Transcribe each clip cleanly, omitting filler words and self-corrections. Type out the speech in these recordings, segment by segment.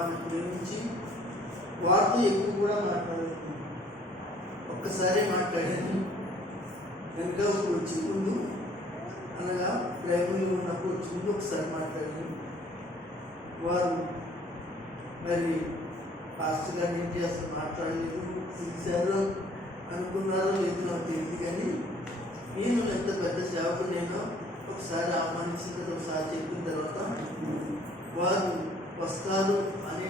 వారిని ప్రేమించి వారితో ఎక్కువ కూడా మాట్లాడాను. ఒక్కసారి మాట్లాడాను, వెనుక వచ్చి ముందు అనగా ప్రేమలో ఉన్నప్పుడు వచ్చి ముందు ఒకసారి మాట్లాడాను. వారు మరి పాస్టర్ గారు ఏంటి అసలు మాట్లాడలేదు, పిలిచారు అనుకున్నారో లేదు నాకు తెలియదు. కానీ నేను ఎంత పెద్ద సేవకు నేను ఒకసారి ఆహ్వానించిన తర్వాత ఒకసారి చెప్పిన తర్వాత వారు వస్తారు అనే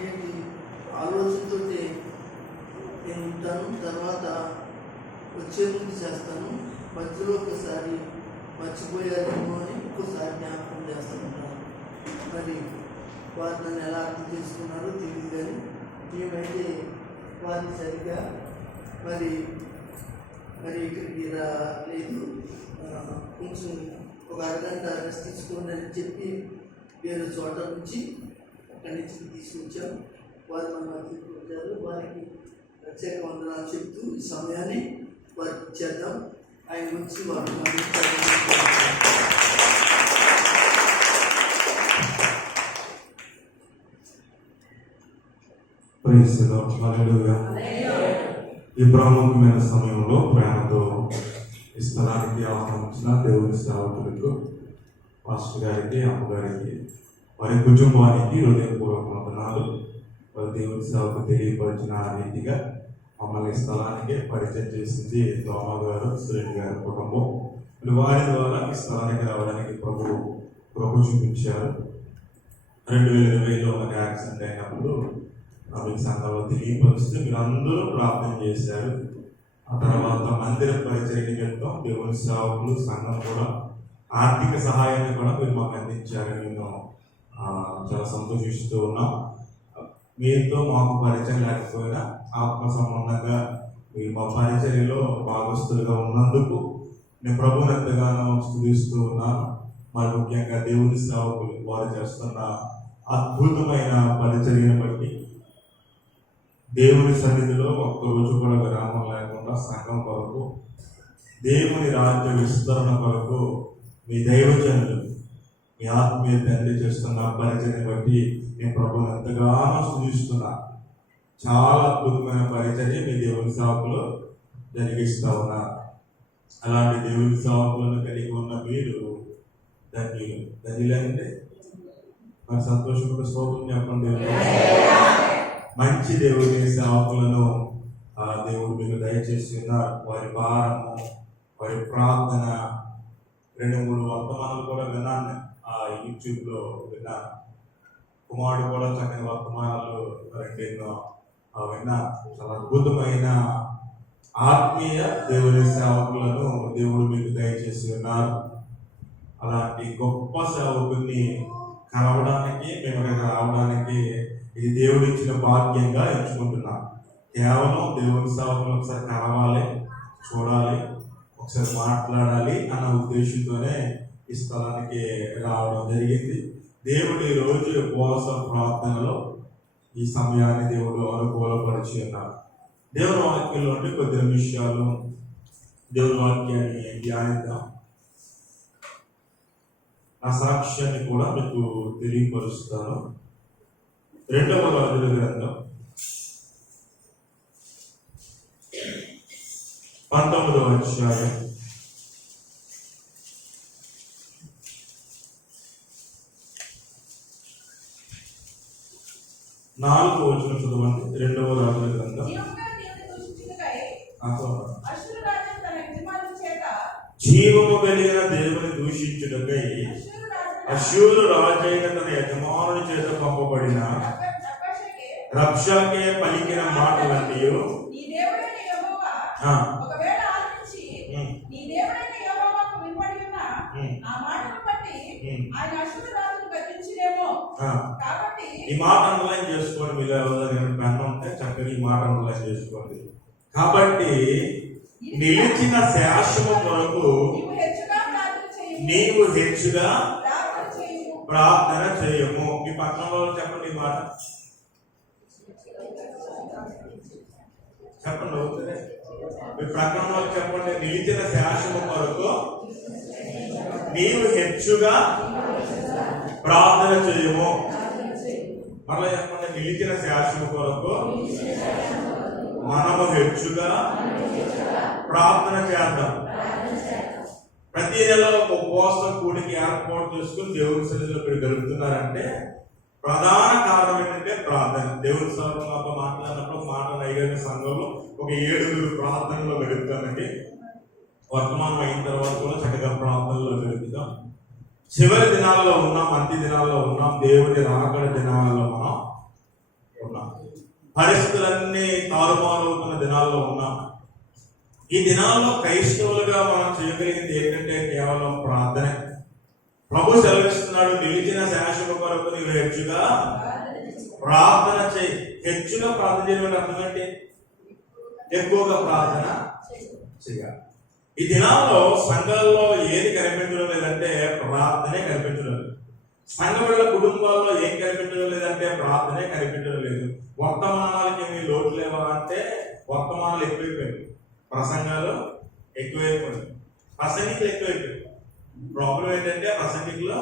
ఆలోచనతో నేను ఉంటాను. తర్వాత వచ్చే ముందు చేస్తాను, మధ్యలో ఒకసారి మర్చిపోయారేమో అని ఇంకోసారి జ్ఞాపకం చేస్తాను. మరి వారు నన్ను ఎలా అర్థం చేసుకున్నారో తెలియదు. కానీ మేమైతే వారిని సరిగ్గా మరి ఇక్కడికి రాలేదు, కొంచెం ఒక అరగంట రెస్ట్ తీసుకోండి అని చెప్పి వేరే చోట నుంచి అక్కడి నుంచి తీసుకొచ్చాం. వారు మన తీసుకొచ్చారు. వారికి ప్రత్యేక వందనాలు చెప్తూ ఈ సమయాన్ని వారికి ఇచ్చేద్దాం. ఆయన గురించి వారు ఈ ప్రాముఖ్యమైన సమయంలో ప్రేమతో ఈ స్థలానికి ఆహ్వానించిన దేవుని సేవకులకు, మాస్టర్ గారికి, అమ్మగారికి, వారి కుటుంబానికి హృదయపూర్వక వందనాలు. వారి దేవుని సేవకు తెలియపరిచిన రీతిగా మమ్మల్ని స్థలానికి పరిచయం చేసింది దోమ గారు, సురేష్ గారి కుటుంబం. వారి ద్వారా ఈ స్థలానికి రావడానికి ప్రభు చూపించారు. 2020లో ఒక యాక్సిడెంట్ అయినప్పుడు మీకు సంఘంలో తెలియపరుస్తూ మీరు అందరూ ప్రార్థన చేశారు. ఆ తర్వాత మందిర పరిచయ నిమిత్తం దేవుని సేవకులు, సంఘం కూడా ఆర్థిక సహాయాన్ని కూడా మీరు మాకు అందించారు. నేను చాలా సంతోషిస్తూ ఉన్నాం. మీతో మాకు పరిచయం లేకపోయినా ఆత్మ సంబంధంగా మీరు మా పరిచర్యలో భాగస్తులుగా ఉన్నందుకు నేను ప్రభువుని ఎంతగానో స్తుతిస్తూ ఉన్నాను. మరి ముఖ్యంగా దేవుని సేవకులు వారు చేస్తున్న అద్భుతమైన పరిచర్యను బట్టి దేవుని సన్నిధిలో ఒక్కరోజు కూడా విరామం లేకుండా సంఘం కొరకు, దేవుని రాజ్య విస్తరణ కొరకు మీ దైవజనులు, మీ ఆత్మీయ తండ్రి చేస్తున్న పరిచర్యను బట్టి నేను ప్రభువుని ఎంతగానో స్తుతిస్తున్నా. చాలా అద్భుతమైన పరిచర్య మీ దేవుని సేవకులు జరిగిస్తూ ఉన్నారు. అలాంటి దేవుని సేవకులను కలిగి ఉన్న మీరు ధన్యులంటే మరి సంతోషంగా స్తోత్రం చెప్పండి. మంచి దేవుని సేవకులను దేవుడు మీకు దయచేసి ఉన్నారు. వారి భారము, వారి ప్రార్థన, 2-3 వర్తమానాలు కూడా విన్నాను, యూట్యూబ్లో విన్నాను. కుమారుడు కూడా చక్కని వర్తమానాలు రెండెన్నో విన్నా. చాలా అద్భుతమైన ఆత్మీయ దేవుని సేవకులను దేవుడు మీకు దయచేసి ఉన్నారు. అలాంటి గొప్ప సేవకుని కలవడానికి, మేము అక్కడికి రావడానికి ఇది దేవుడు ఇచ్చిన భాగ్యంగా ఎంచుకుంటున్నాం. కేవలం దేవుని సేవకులు ఒకసారి కలవాలి, చూడాలి, ఒకసారి మాట్లాడాలి అన్న ఉద్దేశంతోనే ఈ స్థలానికి రావడం జరిగింది. దేవుడు ఈ రోజు ఉపవాస ప్రార్థనలో ఈ సమయాన్ని దేవుడు అనుకూలపరిచి ఉన్నారు. దేవుని వాక్యంలో ఉండి కొద్ది నిమిషాలు దేవుని వాక్యాన్ని ధ్యానిద్దాం. నా సాక్ష్యాన్ని కూడా మీకు తెలియపరుస్తాను. 2వ రాజుల గ్రంథం 19వ అధ్యాయం 4వ వచనం చదవండి. 2వ రాజుల గ్రంథం జీవము కలిగిన దేవుని దూషించుటకై అష్షూరు రాజైన తన యజమానుని చేత పంపబడిన రబ్షాకే పలికిన మాటలన్నీ ఈ మాట అండర్లైన్ చేసుకోండి. మీరు ఎవరైనా పెన్ను ఉంటే చక్కగా ఈ మాట అండర్లైన్ చేసుకోండి. కాబట్టి నిలిచిన శాశ్వతం కొరకు నీవు హెచ్చుగా ప్రార్థన చేయము. మీ పక్కన చెప్పండి ఈ మాట చెప్పండి. మీ ప్రకటన చెప్పండి. నిలిచిన శాశ్వతం కొరకు నీవు హెచ్చుగా ప్రార్థన చేయము. మరలా చెప్పండి, నిలిచిన శాసనం కొరకు మనము హెచ్చుగా ప్రార్థన చేద్దాం. ప్రతి నెల ఒక ఉపవాసం కూడికి ఏర్పాటు చేసుకుని దేవుని సన్నిధిలో మీరు గడుపుతున్నారంటే ప్రధాన కారణం ఏంటంటే ప్రార్థన. దేవుని సభలో మాతో మాట్లాడినప్పుడు అయ్యగారి సంఘంలో ఒక 7 ప్రార్థనలో గడుపుతానండి. వర్తమానం అయిన తర్వాత కూడా చక్కగా ప్రార్థనలో గడుపుతాం. చివరి దినాల్లో ఉన్నాం, అంత్య దినాల్లో ఉన్నాం, దేవుని రాకడ దినాల్లో మనం ఉన్నాం. పరిస్థితులన్నీ తారుమారవుతున్న దినాల్లో ఉన్నాం. ఈ దినాల్లో క్రైస్తవులుగా మనం చేయగలిగింది ఏంటంటే కేవలం ప్రార్థనే. ప్రభు సెలవిస్తున్నాడు, నిలిచిన శాశ్వత కొరకు నీవు హెచ్చుగా ప్రార్థన చేయి. హెచ్చుగా ప్రార్థన చేయడం అర్థం ఏంటి? ఎక్కువగా ప్రార్థన చేయాలి. ఈ దినాల్లో సంఘాల్లో ఏది కనిపించడం లేదంటే ప్రార్థనే కనిపించడం లేదు. సంఘ బిడ్డల కుటుంబాల్లో ఏం కనిపించడం లేదంటే ప్రార్థనే కనిపించడం లేదు. వర్తమానాలకి ఏమి లోటు లేవా అంటే వర్తమానాలు ఎక్కువైపోయాయి, ప్రసంగాలు ఎక్కువైపోయాయి, ప్రసంగికులు ఎక్కువైపోయాయి. ప్రాబ్లం ఏంటంటే ప్రసంగికులు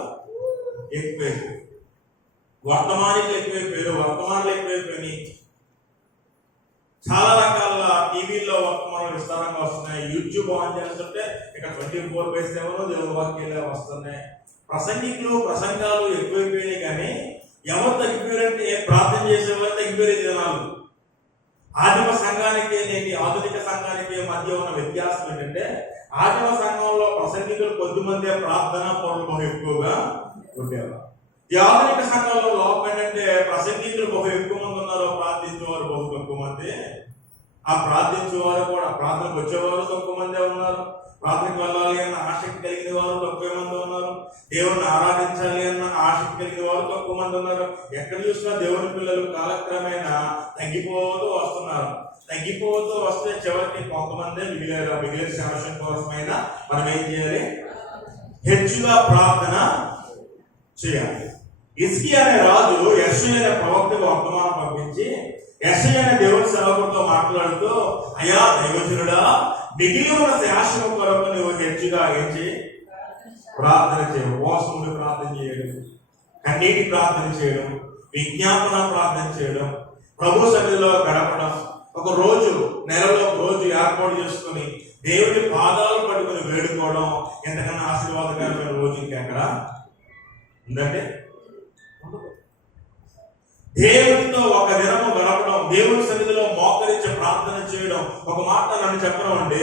ఎక్కువైపోయాయి, వర్తమానికులు ఎక్కువైపోయారు, వర్తమానాలు ఎక్కువైపోయినాయి. చాలా రకాల టీవీల్లో వర్తమానాలు విస్తారంగా వస్తున్నాయి. యూట్యూబ్ ఆన్ చేస్తుంటే ఇక 24/7 దేవుని వాక్యాలే వస్తున్నాయి. ప్రసంగికులు ప్రసంగాలు ఎక్కువైపోయినాయి. కానీ ఎవరు తగ్గిపోయారంటే ప్రార్థన చేసే వాళ్ళు తగ్గిపోయారు. జనాలు ఆదిమ సంఘానికి నేటి ఆధునిక సంఘానికి మధ్య ఉన్న వ్యత్యాసం ఏంటంటే ఆదిమ సంఘంలో ప్రసంగికులు కొద్దిమంది ప్రార్థన పనులు ఎక్కువగా ఉండేవారు. ఈ ఆధునిక సంఘంలో లోపం ఏంటంటే ప్రసంగికులు బహు ఎక్కువ మంది ఉన్నారు, ప్రార్థించేవారు బహు తక్కువ మంది. ఆ ప్రార్థించేవారు కూడా ప్రార్థనకు వచ్చేవారు తక్కువ మందే ఉన్నారు. ప్రార్థనకు వెళ్ళాలి అన్న ఆసక్తి కలిగిన వారు తక్కువ మంది ఉన్నారు. దేవుణ్ణి ఆరాధించాలి అన్న ఆసక్తి కలిగిన వారు తక్కువ మంది ఉన్నారు. ఎక్కడ చూసినా దేవుని పిల్లలు కాలక్రమేణా తగ్గిపోతూ వస్తున్నారు. తగ్గిపోతూ వస్తే చివరికి కొంతమంది మిగిలిన శాసనం కోసమైనా మనం ఏం చేయాలి? హెచ్చుగా ప్రార్థన చేయాలి. హిజ్కియా అనే రాజు యెషయా అనే ప్రవక్తకు వర్తమానం పంపించి యెషయా అనే దేవుని సేవకుడితో మాట్లాడుతూ, అయ్యా దైవజనుడా, మిగిలి ఉన్న శాసనం కొరకు నువ్వు హెచ్చుగా ఏం చేయి? ప్రార్థన చేయడం. ఉపవాసం ఉండి ప్రార్థన చేయడం, కన్నీటి ప్రార్థన చేయడం, విజ్ఞాపన ప్రార్థన చేయడం, ప్రభు సన్నిధిలో గడపడం, ఒక రోజు నెలలో ఒక రోజు ఏర్పాటు చేసుకుని దేవుని పాదాలు పట్టుకుని వేడుకోవడం ఎంతకన్నా ఆశీర్వాదకరమైన రోజు ఇంకెక్కడ ఉందంటే దేవునితో ఒక దినము గడపడం, దేవుని సన్నిధిలో మోకరించి ప్రార్థన చేయడం. ఒక మాట నన్ను చెప్పడం అంటే,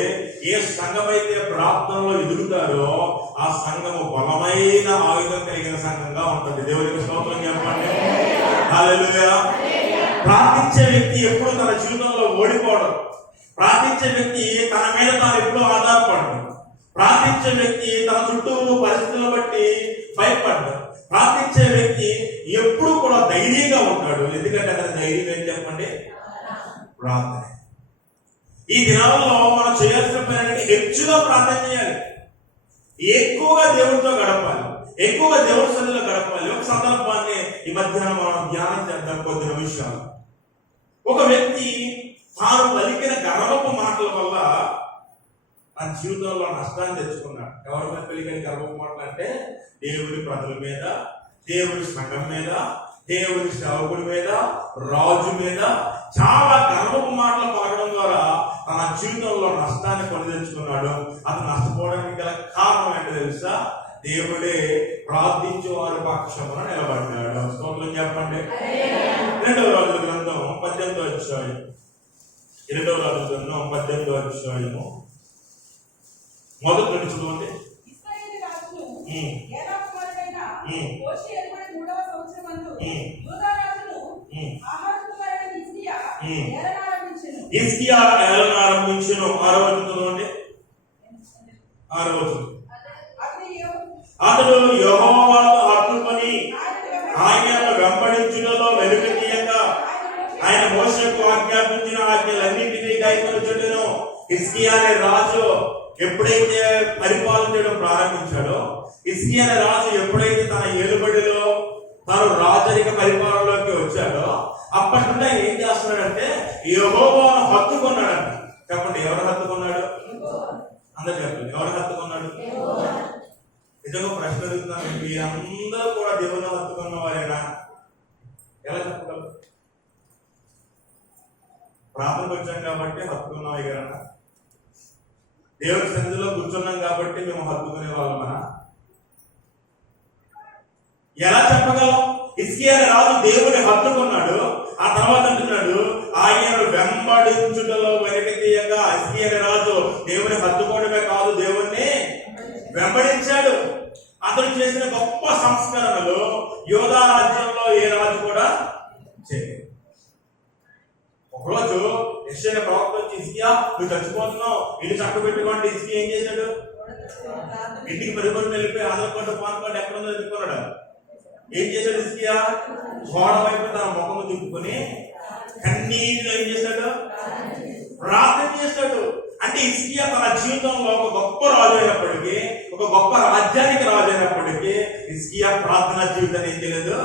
ఏ సంఘం అయితే ప్రార్థనలో ఎదుగుతారో ఆ సంఘము బలమైన ఆయుధం కలిగిన సంఘంగా ఉంటుంది. దేవునికి స్తోత్రం చెప్పండి. హల్లెలూయా. ప్రార్థించే వ్యక్తి ఎప్పుడు తన జీవితంలో ఓడిపోవడం. ప్రార్థించే వ్యక్తి తన మీద తాను ఎప్పుడూ ఆధారపడడం. ప్రార్థించే వ్యక్తి తన చుట్టూ పరిస్థితులను బట్టి భయపడ్డాడు. ప్రార్థించే వ్యక్తి ఎప్పుడు కూడా ధైర్యంగా ఉంటాడు. ఎందుకంటే అతని ధైర్యం ఏం చెప్పండి? ప్రార్థన. ఈ దినాల్లో మనం చేయాల్సిన పని హెచ్చుగా ప్రార్థన చేయాలి, ఎక్కువగా దేవుడితో గడపాలి, ఎక్కువగా దేవుడి సన్నిధిలో గడపాలి. ఒక సందర్భాన్ని ఈ మధ్యాహ్నం మనం ధ్యానం చేద్దాం కొద్ది నిమిషాలు. ఒక వ్యక్తి తాను పలికిన గర్వపు మాటల వల్ల తన జీవితంలో నష్టాన్ని తెచ్చుకున్నాడు. ఎవరి మీద పలికిన గర్వపు మాటలు అంటే దేవుడి ప్రజల మీద, దేవుడి సంఘం మీద, దేవుడి సేవకుడి మీద, రాజు మీద చాలా గర్వపు మాటలు పలకడం ద్వారా తన జీవితంలో నష్టాన్ని కొని తెచ్చుకున్నాడు. అతను నష్టపోవడానికి గల కారణం ఏంటో తెలుసా? దేవుడే ప్రార్థించే వారి పక్షమున నిలబడ్డాడు. స్తోత్రం చెప్పండి. 2వ రాజుల గ్రంథం 18వ అధ్యాయం. 2వ రాజుల గ్రంథం 18వ అధ్యాయము మొదటి నుంచి చదవండి. హిజ్కియా ఏలన ఆరంభించెను. 6వ వచనం చదవండి. 6వ వచనం. అతడు యెహోవాను హత్తుకొని ఆయనను వెంబడించుటలో వెనుక తీయక ఆయన మోషేకు ఆజ్ఞాపించిన ఆజ్ఞలన్నింటినీ గైకొనుచుండెను. హిజ్కియా అనే రాజు ఎప్పుడైతే పరిపాలన చేయడం ప్రారంభించాడో, హిజ్కియా అనే రాజు ఎప్పుడైతే తన ఏలుబడిలో తాను రాజరిక పరిపాలనలోకి వచ్చాడో అప్పటి నుండి ఆయన ఏం చేస్తున్నాడంటే యెహోవాను హత్తుకున్నాడంట. చెప్పండి, ఎవరు హత్తుకున్నాడు? అందరు చెప్పండి, ఎవరు హత్తుకున్నాడు? నిజంగా ప్రశ్న అడుగుతున్నాను, మీరందరూ కూడా దేవుని హత్తుకున్న వారేనా? ఎలా చెప్పగలరు? ప్రార్థనకు వచ్చాం కాబట్టి హత్తుకున్నాం ఎగరన్నా? దేవుడి సన్నిధిలో కూర్చున్నాం కాబట్టి మేము హత్తుకునే వాళ్ళమనా? ఎలా చెప్పగలం? హిజ్కియా రాజు దేవుని హత్తుకున్నాడు, ఆ తర్వాత అంటున్నాడు ఆయన వెంబడించుటలో వెనక తీయగా. హిజ్కియా రాజు దేవుని హత్తుకోవడమే కాదు, దేవుణ్ణి వెంబడించాడు. అతడు చేసిన గొప్ప సంస్కరణలు యోధా రాజ్యంలో ఏ రాజు కూడా చేయలేదు. ఒకరోజు యెషయా ప్రవక్త వచ్చి, హిజ్కియా నువ్వు చచ్చిపోతున్నావు, ఇల్లు చక్క పెట్టుకోండి. హిజ్కియా ఏం చేశాడు? ఇంటికి పరిపూర్ణ వెళ్ళిపోయి ఆధార్ కార్డు పాన్ కార్డు ఎక్కడ ఉందో ఎదుర్కొన్నాడు. ఏం చేశాడు హిజ్కియా? గోడ వైపు తన ముఖము తిప్పుకొని కన్నీళ్ళు ఏం చేశాడు? ప్రార్థన చేశాడు. అంటే హిజ్కియా తన జీవితంలో ఒక గొప్ప రాజు అయినప్పటికీ, ఒక గొప్ప రాజ్యానికి రాజు అయినప్పటికీ హిజ్కియా ప్రార్థనా జీవితాన్ని ఏం చేయలేదు,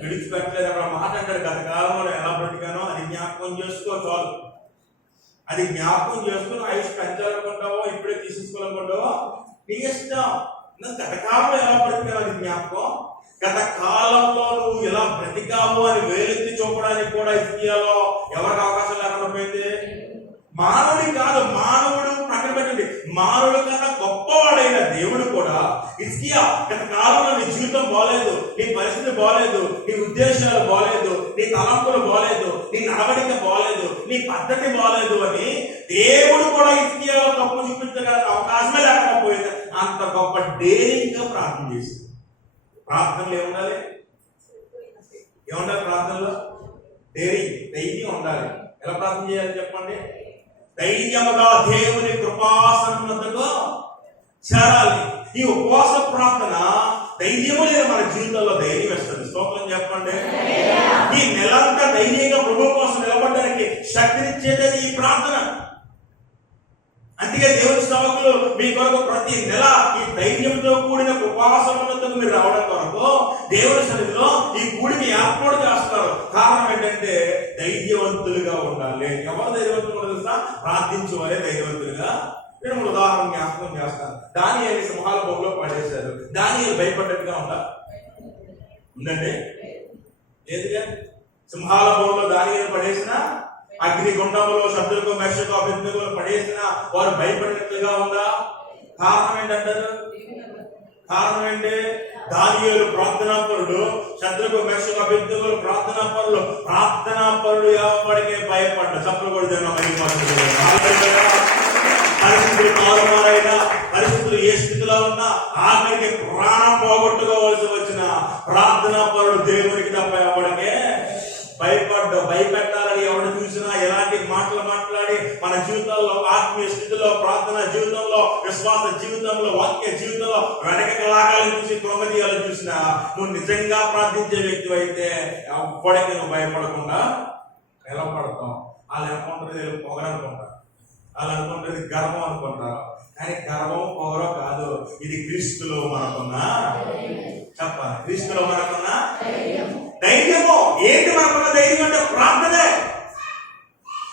విడిచిపెట్టలేదు. అక్కడ మాట అంటారు, గత కాలంలో ఎలా బ్రతికానో అది జ్ఞాపకం చేసుకో చాలు. అది జ్ఞాపకం చేసుకుని ఆయుష్ పెంచాలనుకుంటావో ఇప్పుడే తీసేసుకోవాలనుకుంటావో నీ ఇష్టం. గత కాలంలో ఎలా బ్రతికావు అది జ్ఞాపకం. గత కాలంలో నువ్వు ఎలా బ్రతికావు అని వేలెత్తి చూపడానికి కూడా హిజ్కియాలో ఎవరికి అవకాశం లేకుండా పోయింది? మానవుడి కాదు, మానవుడు ప్రక్కన పెట్టండి, మానవుడు కన్నా గొప్పవాడైన దేవుడు కూడా హిజ్కియా గత కాలంలో నీ జీవితం బాలేదు, నీ పరిస్థితి బాలేదు, నీ ఉద్దేశాలు బాలేదు, నీ తలంపులు బాలేదు, నీ నడవడిక బాలేదు, నీ పద్ధతి బాలేదు అని దేవుడు కూడా హిజ్కియాలో తప్పు చూపించడానికి అవకాశమే లేకుండా పోయింది. అంత గొప్ప డేరింగ్ గా ప్రార్థన చేసింది. ప్రార్థనలు ఏముండాలి? ఏముండాలి ప్రార్థనలో? డేరింగ్, ధైర్యం ఉండాలి. ఎలా ప్రార్థన చేయాలి చెప్పండి? ధైర్యముగా దేవుని కృపాసన్నతగా చేరాలి. ఈ ఉపవాస ప్రార్థన ధైర్యము లేదు మన జీవితంలో ధైర్యం ఇస్తుంది. స్తోత్రం చెప్పండి. ఈ నెలంతా ధైర్యంగా ప్రభు కోసం నిలబడడానికి శక్తినిచ్చేది ఈ ప్రార్థన. అందుకే దేవుని సేవకులు మీ కొరకు ప్రతి నెల ఈ ధైర్యంతో కూడిన ఉపవాసమున్నతకు మీరు రావడం కొరకు దేవుని సన్నిధిలో ఈ కూడిని ఏర్పాటు చేస్తారు. కారణం ఏంటంటే ధైర్యవంతులుగా ఉండాలి. ఎవరు ధైర్యవంతులు తెలుసా? ప్రార్థించేవారే ధైర్యవంతులుగా. నేను 3 ఉదాహరణ జ్ఞాపకం చేస్తాను. దానియేలు సింహాల బొమ్మలో పడేశారు. దానియేలు భయపడ్డట్టుగా ఉందండి? లేదుగా. సింహాల బొమ్మలో దానియేలు పడేసిన, అగ్నిగుండంలో శత్రువుకు మెషకు అభిజ్ఞులు పడేసిన వారు భయపడినట్లుగా ఉందా? కారణం ఏంటంటారు? కారణం ఏంటి? దానియేలు ప్రార్థనాపరుడు, శత్రువుకు మెషకు అభిజ్ఞులు ప్రార్థనాపరులు. ప్రార్థనాపరుడు ఎవరికే భయపడ్డ చప్పులు కూడా పరిస్థితులు తారుమారైనా, పరిస్థితులు ఏ స్థితిలో ఉన్నా ఆఖరికి ప్రాణం పోగొట్టుకోవాల్సి వచ్చిన ప్రార్థనాపరుడు దేవునికి తప్ప ఎవరికే భయపెట్టాలని ఎవరు చూసినా ఎలాంటి మాటలు మాట్లాడి మన జీవితంలో, ఆత్మీయ స్థితిలో, ప్రార్థన జీవితంలో, విశ్వాస జీవితంలో, వాక్య జీవితంలో వెనకకి లాగాలని చూసి క్రొంగదీయాలని చూసినా నువ్వు నిజంగా ప్రార్థించే వ్యక్తి అయితే ఎప్పటికీ నువ్వు భయపడకుండా నిలబడతావు. వాళ్ళు ఏమనుకుంటారు? పొగరనుకుంటారు, వాళ్ళు అనుకుంటారు గర్వం అనుకుంటారు. కానీ గర్వం పొగరో కాదు, ఇది క్రీస్తులో మనకున్న, చెప్పాలి, క్రీస్తులో మనకున్న ధైర్యము. ఏంటి మనకున్న ధైర్యం అంటే ప్రార్థనే.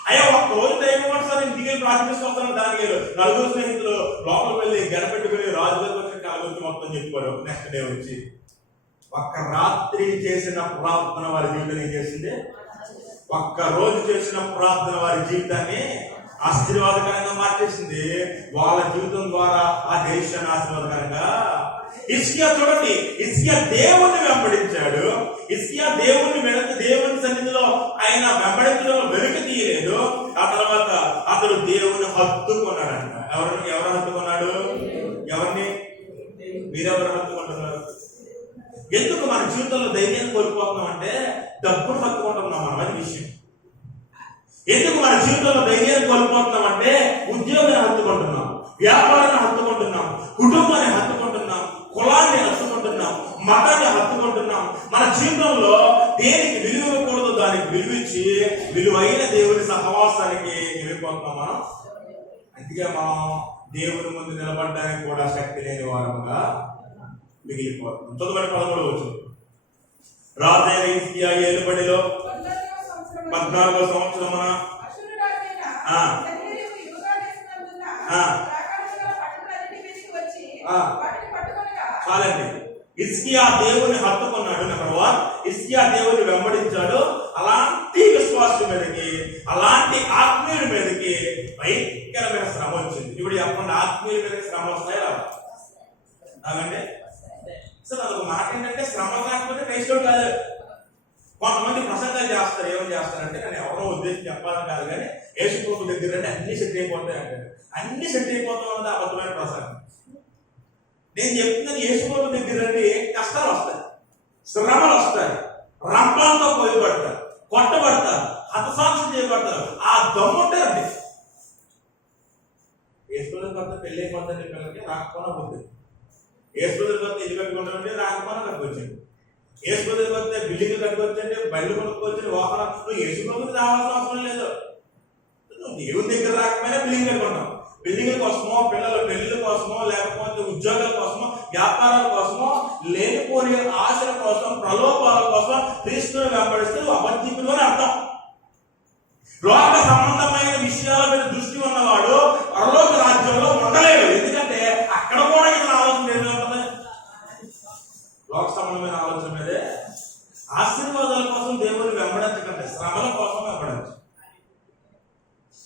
అయ్యా ఒక్క రోజు ధైర్యం అంటే సార్ ఇంటికి ప్రార్థించుకొస్తాను. దానికి 4 స్నేహితులు లోపలికి వెళ్ళి గడపెట్టుకుని రాజుగారికి వచ్చిన కాలం వచ్చి మొత్తం చెప్పారు. నెక్స్ట్ డే వచ్చి ఒక్క రాత్రి చేసిన ప్రార్థన వారి జీవితం ఏం చేసింది? ఒక్క రోజు చేసిన ప్రార్థన వారి జీవితాన్ని ఆశీర్వాదకరంగా మార్చేసింది. వాళ్ళ జీవితం ద్వారా ఆ దేశాన్ని ఆశీర్వాదకరంగా. హిజ్కియా చూడండి, హిజ్కియా దేవుణ్ణి వెంబడించాడు. హిజ్కియా దేవుని సన్నిధిలో ఆయన వెంబడించడం వెనుక తీయలేదు. ఆ తర్వాత అతడు దేవుని హత్తుకున్నాడంట. ఎవరు హత్తుకున్నాడు? ఎవరిని? మీరెవరు హత్తుకుంటున్నారు? ఎందుకు మన జీవితంలో ధైర్యాన్ని కోల్పోతున్నాం అంటే డబ్బును హత్తుకుంటున్నాం మనం. అది విషయం. ఎందుకు మన జీవితంలో ధైర్యాన్ని కోల్పోతున్నాం అంటే ఉద్యోగాన్ని హత్తుకుంటున్నాం, వ్యాపారాన్ని హత్తుకుంటున్నాం, కుటుంబాన్ని హత్తుకుంటున్నాం, కులాన్ని హత్తుకుంటున్నాం, మతాన్ని హత్తుకుంటున్నాం. మన జీవితంలో దేనికి విలువ ఇవ్వకూడదు దానికి విలువిచ్చి విలువైన దేవుని సహవాసానికి వెళ్ళిపోతున్నాం మనం. అందుకే మనం దేవుని ముందు నిలబడడానికి కూడా శక్తి లేని వారముగా మిగిలిపోతున్నాం. చదువుబడి 13వ వచనం. రాజైన హిజ్కియా ఏలుబడిలో 14వ సంవత్సరమున చాలండి. హిజ్కియా దేవుని హత్తుకున్నాడు. నెంబర్ 1, హిజ్కియా దేవుని వెంబడించాడు, అలాంటి విశ్వాసం మీదకి, అలాంటి ఆత్మీయుల మీదకి భయంకరమైన శ్రమ వచ్చింది. ఇప్పుడు చెప్పండి, ఆత్మీయుల మీదకి శ్రమ వస్తాయి రావండి? అసలు అదొక మాట ఏంటంటే, శ్రమ కాకపోతే క్రైస్తవుడు కాదు. కొంతమంది ప్రసంగాలు చేస్తారు, ఏమని చేస్తారంటే, నేను ఎవరో ఉద్దేశం చెప్పాలని కాదు కానీ యేసు ప్రభు దగ్గర అంటే అన్ని సెట్ అయిపోతాయి అంటారు. అన్ని సెట్ అయిపోతాం అన్నది అబద్ధమైన ప్రసంగం. నేను చెప్తున్నాను, యేసు ప్రభు దగ్గర అంటే కష్టాలు వస్తాయి, శ్రమలు వస్తాయి, రంపాలతో పోయబడతారు, కొట్టబడతారు, హతసాక్షులు చేయబడతారు. ఆ దమ్ము ఉంటారండి. యేసు ప్రభు కొత్త పెళ్ళి అయిపోతుంది, పిల్లలకి రాకపోయినా పోతుంది. యేసు ప్రభు కొత్త ఇల్లు కట్టుకుంటారంటే రాకపోయినా కట్టుకొచ్చింది. యేసు ప్రభు కొత్త బిల్డింగ్ కట్టుకొచ్చంటే బయలు కొనుక్కొచ్చి వాహనం. నువ్వు యేసు ప్రభుకి రావాల్సిన అవసరం లేదు. నువ్వు దేవుని దగ్గర రాకపోయినా బిల్డింగ్ కట్టుకుంటావు. బిల్డింగ్ల కోసమో, పిల్లల పెళ్లిళ్ళ కోసమో, లేకపోతే ఉద్యోగాల కోసమో, వ్యాపారాల కోసమో, లేనిపోని ఆశల కోసం, ప్రలోభాల కోసం క్రీస్తుని వెంబడిస్తే నువ్వు అబద్ధికుడు అని అర్థం. లోక సంబంధమైన విషయాల మీద దృష్టి ఉన్నవాడు పరలోక రాజ్యంలో ఉండలేడు. ఎందుకంటే అక్కడ కూడా ఇది ఆలోచన ఏమవుతుంది? లోక సంబంధమైన ఆలోచన మీదే. ఆశీర్వాదాల కోసం దేవుని వెంబడించకండి, శ్రమల కోసం వెంబడించు.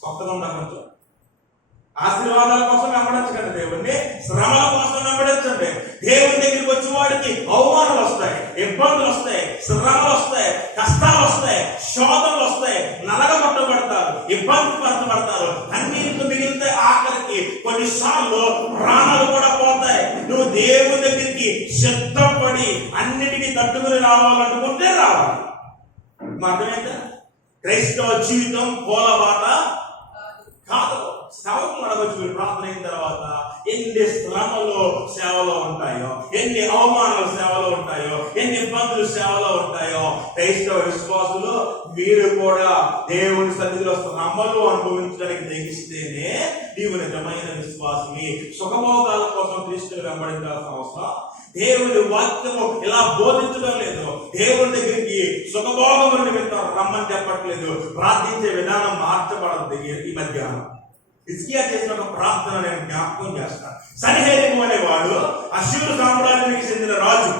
కొత్తగా ఉండాలి కొంచెం. ఆశీర్వాదాల కోసం వెంబడించకండి దేవుణ్ణి, శ్రమల కోసం వెంబడించండి. దేవుని దగ్గరికి వచ్చే వాడికి అవమానాలు వస్తాయి, ఇబ్బందులు వస్తాయి, శ్రమలు వస్తాయి, కష్టాలు వస్తాయి, శోధనలు వస్తాయి, నలగబట్టబడతారు, ఇబ్బంది పరచబడతారు, అన్నింటికి మిగిలితే ఆఖరికి కొన్నిసార్లు ప్రాణాలు కూడా పోతాయి. నువ్వు దేవుని దగ్గరికి సిద్ధపడి అన్నిటికీ తట్టుకుని రావాలనుకుంటే రావాలి. అర్థమైందా? క్రైస్తవ జీవితం పోలబాట కాదు. సేవకు నడవచ్చు. మీరు ప్రార్థన అయిన తర్వాత ఎన్ని శ్రమలు సేవలో ఉంటాయో, ఎన్ని అవమానాలు సేవలో ఉంటాయో, ఎన్ని ఇబ్బందులు సేవలో ఉంటాయో, క్రైస్తవ విశ్వాసులు మీరు కూడా దేవుని సన్నిధిలో శ్రమలు అనుభవించడానికి తెగిస్తేనే నీవు నిజమైన విశ్వాసమి. సుఖభోగాల కోసం క్రీస్తుని వెంబడించాల్సిన అవసరం. దేవుని వాక్యము ఇలా బోధించడం లేదు. దేవుని దగ్గరికి సుఖభోగముల నిమిత్తం రమ్మని చెప్పట్లేదు. ప్రార్థించే విధానం మార్చబడదు. ఈ మధ్యాహ్నం హిజ్కియా చేసిన ఒక ప్రార్థన నేను జ్ఞాపకం చేస్తాను. సన్హెరీబు అనేవాడు అష్షూరు సామ్రాజ్యానికి చెందిన రాజు.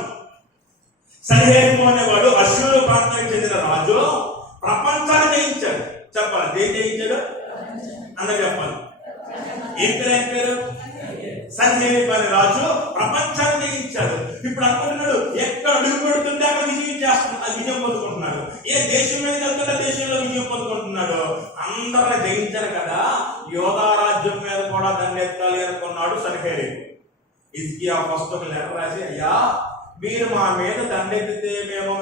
సన్హెరీబు అనేవాడు అష్షూరు ప్రాంతానికి చెందిన రాజు. ప్రపంచాన్ని జయించాడు. చెప్పాలి, దేని జయించాడు అందరూ చెప్పాలి. ఏం పేరు? సన్హెరీబు అనే రాజు ప్రపంచాన్ని జయించాడు. ఇప్పుడు అనుకుంటున్నాడు, ఎక్కడ అడుగు పెడుతుంటే అక్కడ విజయం చేస్తున్నాడు, విజయం పొందుకుంటున్నాడు. ఏ దేశం మీద వెళ్తున్నా దేశంలో విజయం పొందుకుంటున్నాడు. అందరిని జయించారు కదా, యోధా రాజ్యం మీద కూడా దండెత్తాలి అనుకున్నాడు సన్హెరీబు. హిజ్కియా ఫస్ట్ ఒక లెటర్ రాసి, అయ్యా మీరు మా మీద దండెత్తితే మేము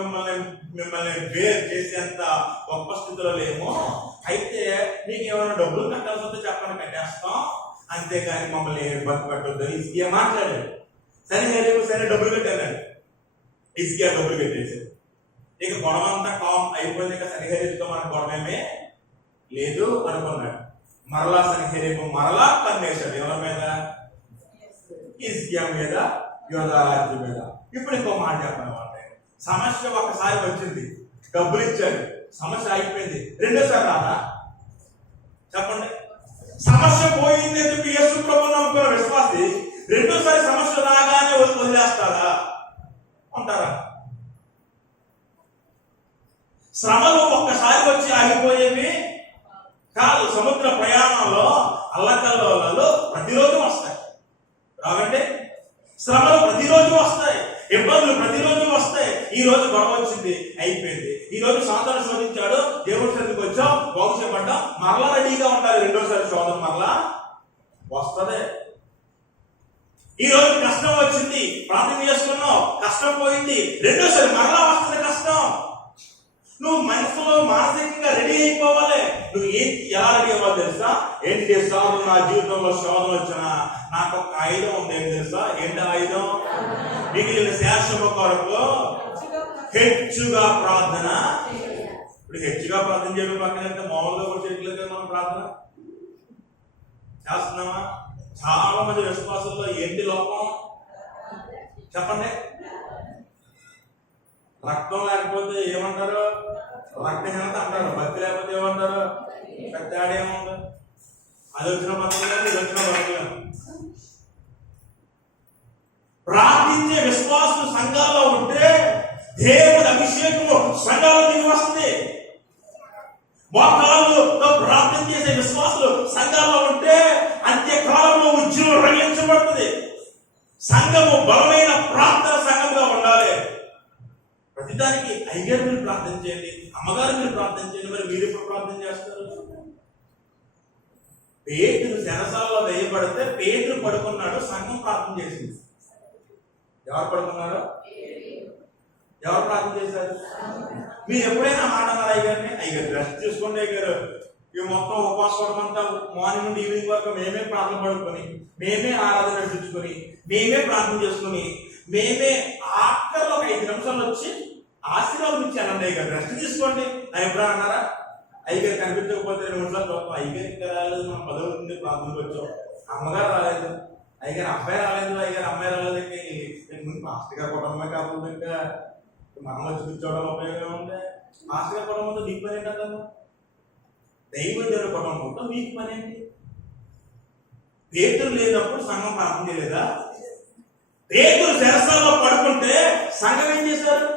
మిమ్మల్ని వేరు చేసేంత గొప్ప స్థితిలో లేము. అయితే మీకు ఏమైనా డబ్బులు కట్టాల్సి వస్తే చెప్పండి, కట్టేస్తాం, అంతేగాని మమ్మల్ని ఇబ్బంది పెట్టొద్దు. హిజ్కియా మాట్లాడాడు. సన్హెరీబు సరే డబ్బులు కట్టాడు. హిజ్కియా డబ్బులు కట్టేశాడు. ఇక గొడవ అంతా కామ్ అయిపోయింది. ఇక సన్హెరీబుతో మనకు గొడవేమే లేదు అనుకున్నాడు. మరలా సన్హెరీబు మరలా కన్నేశాడు. ఎవరి మీద? హిజ్కియా మీద, యోధా రాజ్యం మీద. ఇప్పుడు ఇంకో మాట చెప్పడం అంటే, సమస్య ఒకసారి వచ్చింది, డబ్బులు ఇచ్చాడు, సమస్య అయిపోయింది. రెండోసారి రాదా? చెప్పండి. సమస్య పోయింది అని చెప్పి యేసు ప్రభువుని నమ్ముకున్న విశ్వాసి రెండోసారి సమస్య రాగానే వదిలేస్తారా? ఉంటారా? శ్రమలు ఒక్కసారి వచ్చి ఆగిపోయేవి కాదు. సముద్ర ప్రయాణంలో అల్లకల్లోలాలు ప్రతిరోజు వస్తాయి. రావండి, శ్రమలు ప్రతిరోజు వస్తాయి, ఇబ్బందులు ప్రతిరోజు వస్తాయి. ఈ రోజు గొడవ వచ్చింది, అయిపోయింది. ఈ రోజు సాధన శోధించాడు, దేవుడి సన్నిధికి వచ్చాం, బాగు చేయబడ్డాం, మరలా రెడీగా ఉండాలి. రెండోసారి శోధన మరలా వస్తుంది. ఈ రోజు కష్టం వచ్చింది, ప్రార్థన చేసుకున్నావు, కష్టం పోయింది, రెండోసారి మరలా వస్తుంది కష్టం. నువ్వు మనసులో మానసికంగా రెడీ అయిపోవాలి. నువ్వు ఎలా రెడీ అవ్వాలి తెలుసా? ఎన్ని సార్లు నా జీవితంలో శోధన వచ్చినా నాకు ఒక ఆయుధం ఉంది. ఏం తెలుసా? ఏంటి ఆయుధం? మిగిలిన శేషము కొరకు హెచ్చుగా ప్రార్థన. ఇప్పుడు హెచ్చుగా ప్రార్థన చేయడం పక్కన మామూలుగా కూడా చేయట్లేదు. మనం ప్రార్థన చేస్తున్నామా? చాలా మంది విశ్వాసంలో ఏంటి లోపం చెప్పండి. రక్తం లేకపోతే ఏమంటారు? రక్తహీనత అంటారు. భక్తి లేకపోతే ఏమంటారు? పెద్ద ఆడేముంది, అది వచ్చిన బతకలేదు, ఇది వచ్చిన బతకలేదు. ప్రార్థించే విశ్వాసం సంఘాల్లో ఉంటే దేవుడు అభిషేకం మోకాళ్ళతో ప్రార్థన చేసే విశ్వాసులు సంఘాల్లో ఉంటే అంత్యకాలంలో ఉద్యోగం రగిలించబడుతుంది. సంఘము బలమైన ప్రార్థన సంఘంగా ఉండాలి. ప్రతిదానికి అయ్యగారు మీరు ప్రార్థన చేయండి, అమ్మగారు మీరు ప్రార్థన చేయండి. మరి మీరు ఎప్పుడు ప్రార్థన చేస్తారు? పేతురు చెరసాలలో వేయబడితే పేతురు పడుకున్నాడు, సంఘం ప్రార్థన చేసింది. ఎవరు పడుకున్నారు? ఎవరు ప్రార్థన చేశారు? మీరు ఎప్పుడైనా మాట అన్నారు అయ్యగారిని, అయ్యగారు రెస్ట్ తీసుకోండి అయ్యగారు, ఇవి మొత్తం ఉపవాసం అంతా మార్నింగ్ నుండి ఈవినింగ్ వరకు మేమే ప్రార్థన పడుకొని, మేమే ఆరాధన నడిపించుకొని, మేమే ప్రార్థన చేసుకుని, మేమే ఆఖరిలో ఒక 5 నిమిషాలు వచ్చి ఆశీర్వాదం ఇచ్చానండి అయ్యగారు రెస్ట్ తీసుకోండి అని ఎప్పుడైనా అన్నారా? అయ్యగారు కనిపించకపోతే 2 నిమిషాలు చూస్తాం, అయ్యగారు ఇంకా రాలేదు, మనం 10 నుండి ప్రార్థనకు వచ్చాం, అమ్మగారు రాలేదు, అయ్యగారు అబ్బాయి రాలేదు, అయ్యగారు అమ్మాయి రాలేదు, ముందు మాస్టర్ గారు కుటుంబమే కాకుండా ఇంకా మనం వచ్చి కూర్చోవడం ఉపయోగం ఉంది. మాస్టర్ గారి కుటుంబంతో మీకు పని ఏంటంటే దైవజనుల కుటుంబంతో మీకు పని ఏంటి? పేతురు లేనప్పుడు సంఘం ప్రార్థన చేయలేదా? పేతురు చెరసాలలో పడుకుంటే సంఘం ఏం చేశారు?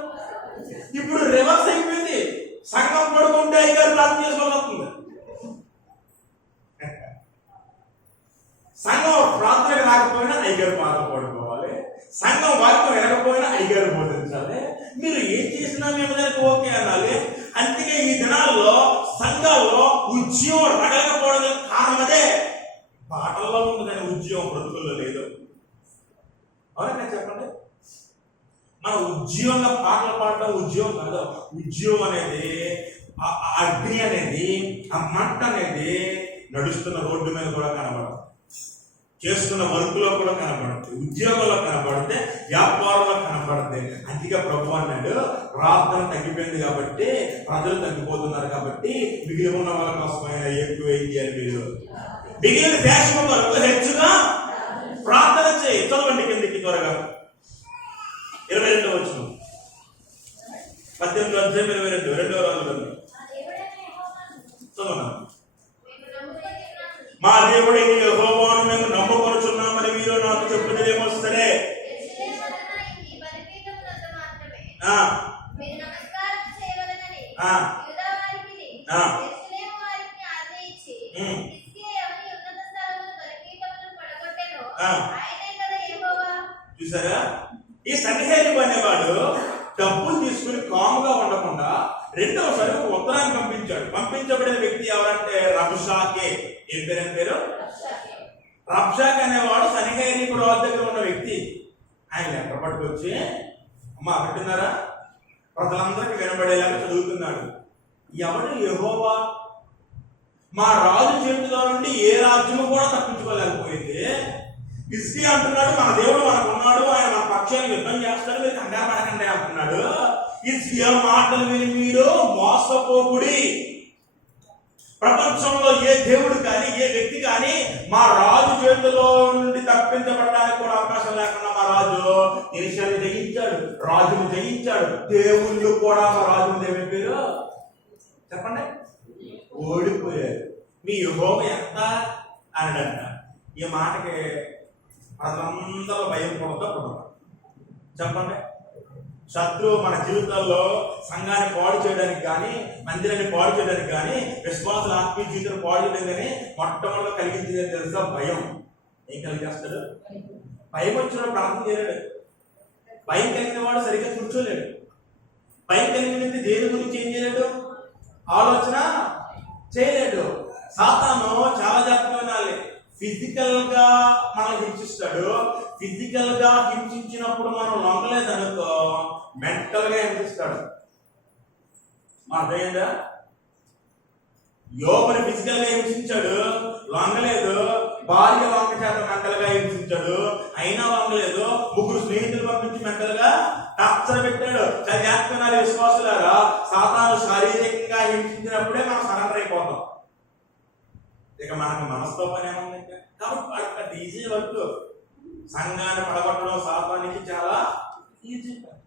ఇప్పుడు రివర్స్ అయిపోయింది. సంఘం పడుకుంటే అయ్యగారు ప్రార్థన చేసుకోవాల్సి వస్తుంది. సంఘం ప్రార్థనకు రాకపోయినా అయ్యగారు పాదం పడుకోవాలి, సంఘం వాక్యం వినకపోయినా అయ్యగారు బోధించాలి. మీరు ఏం చేసినా మేము దానికి ఓకే అనాలి. అందుకే ఈ దినాల్లో సంఘాల్లో ఉద్యోగం రగలకపోవడం కారణం అదే. పాటల్లో ఉంది కానీ ఉద్యోగం బ్రతుకుల్లో లేదు. అవునా చెప్పండి? మన ఉద్యోగంగా పాటలు పాడటం ఉద్యోగం కాదు. ఉద్యోగం అనేది అగ్ని అనేది, ఆ మంట అనేది నడుస్తున్న రోడ్డు మీద కూడా కనబడదు, చేస్తున్న వర్క్లో కూడా కనబడుతుంది, ఉద్యోగంలో కనబడితే, వ్యాపారంలో కనబడితే. అందుకే ప్రభు అన్నాడు, ప్రార్థన తగ్గిపోయింది కాబట్టి, ప్రజలు తగ్గిపోతున్నారు కాబట్టి మిగిలి ఉన్న వాళ్ళ కోసమైనా ఎక్కువ ఏం చేయాలి? మీరు మిగిలిన దేశం వరకు హెచ్చుగా ప్రార్థన చేయి. చదవండి కిందికి త్వరగా. 22వ వచనం, 18వ అధ్యాయం 22, 2వ రాజు చదవండి. మా దేవుడైన యెహోవాను మేము నమ్ముకొనుచున్నామని మీరు నాకు చెప్పినదేమో సరే, చూసారా? ఈ సన్హెరీబు అనేవాడు డబ్బులు తీసుకుని కాముగా ఉండకుండా రెండవసారి ఒక ఉత్తరాన్ని పంపించాడు. పంపించబడిన వ్యక్తి ఎవరంటే రబ్షాకే. ఏం పేరు? రబ్షాక్ అనేవాడు సన్హెరీబు రాజు దగ్గర ఉన్న వ్యక్తి. ఆయన లెక్క పట్టుకొచ్చి, అమ్మా వింటున్నారా, ప్రజలందరికీ వినబడేలాగా చదువుతున్నాడు. ఎవడు? యెహోవా. మా రాజు చేతిలో నుండి ఏ రాజ్యము కూడా తప్పించుకోలేకపోయింది. హిజ్కియా అంటున్నాడు, మన దేవుడు మనకు ఉన్నాడు, ఆయన మన పక్షాన్ని యుద్ధం చేస్తాడు, మీరు కంగారు పడకండి అంటున్నాడు. హిజ్కియా మాటలు విని మీరు మోసపోకుడి. ప్రపంచంలో ఏ దేవుడు కానీ, ఏ వ్యక్తి కానీ మా రాజు చేతిలో నుండి తప్పించబడడానికి కూడా అవకాశం లేకుండా మా రాజు దేశాన్ని జయించాడు, రాజును జయించాడు. దేవుళ్ళు కూడా మా రాజును దేవైపోయారు. చెప్పండి, ఓడిపోయారు. మీ యెహోవా ఎంత అనంట. ఈ మాటకి ప్రజలందరూ భయం పుడతా. చెప్పండి, శత్రువు మన జీవితాల్లో సంఘాన్ని పాడు చేయడానికి కానీ, మందిరాన్ని పాడు చేయడానికి కానీ, విశ్వాసుల ఆత్మీయ జీవితాన్ని పాడు చేయడానికి కానీ మొట్టమొదటి కలిగించేది తెలుసా? భయం. ఏం కలిగేస్తాడు? భయం వచ్చినప్పుడు ప్రార్థన చేయలేడు. భయం కలిగిన వాడు సరిగ్గా కూర్చోలేడు. భయం కలిగిన వ్యక్తి దేని గురించి ఏం చేయలేడు? ఆలోచన చేయలేడు. సాతాను చాలా జాగ్రత్తగా వినాలి. ఫిజికల్ గా మనం హింసిస్తాడు. ఫిజికల్ గా హింసించినప్పుడు మనం లొంగలేదనుకో, మెంటల్ గా హింసిస్తాడు. అర్థమైందా? యోబుని ఫిజికల్ గా హింసించాడు, లొంగలేదు. భార్య వంక చేత మెంటల్ గా హింసించాడు, అయినా లొంగలేదు. 3 స్నేహితులు పంపించి మెంటల్ గా టార్చర్ పెట్టాడు. జాగ్రత్తగా విశ్వాసులారా, సాతాను శారీరకంగా హింసించినప్పుడే మనం సరెండర్ అయిపోతాం. ఇక మనకు మనసుతో పని ఏముంది? కాబట్టి అది ఈజీ వర్క్. సంఘాన్ని పడగొట్టడం సాతానికి చాలా ఈజీ పని.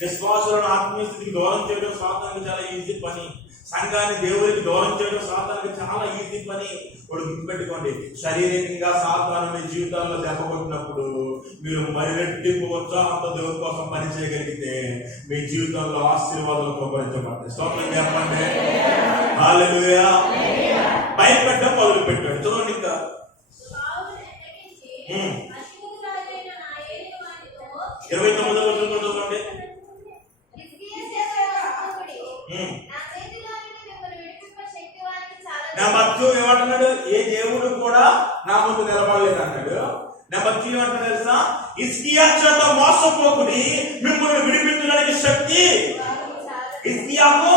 విశ్వాసులను ఆత్మీయ స్థితికి దూరం చేయడం సాతానికి చాలా ఈజీ పని. సంఘాన్ని దేవుడికి దూరం చేయడం సాతానికి చాలా ఈజీ పని. ఇప్పుడు గుర్తుపెట్టుకోండి, శారీరకంగా సాతాను మీ జీవితాల్లో దెబ్బ కొట్టినప్పుడు మీరు మరి రెట్టింపు ఉత్సాహంతో దేవుడి కోసం పని చేయగలిగితే మీ జీవితంలో ఆశీర్వాదాలు ఉపకరించబడతాయి. స్తోత్రం చెప్పండి. హల్లెలూయా. భయపెట్టడం మొదలు పెట్టాడు. చూడండి ఇంకా 29వ వచనం చదవండి. నెంబర్ 2 ఏమంటున్నాడు? ఏ దేవుడు కూడా నా ముందు నిలబడలేదు అన్నాడు. నెంబర్ 3 ఏమంటున్నాడు తెలుసా? హిజ్కియా చేత మోసపోకుడి, మిమ్మల్ని విడిపించడానికి శక్తి హిజ్కియాకు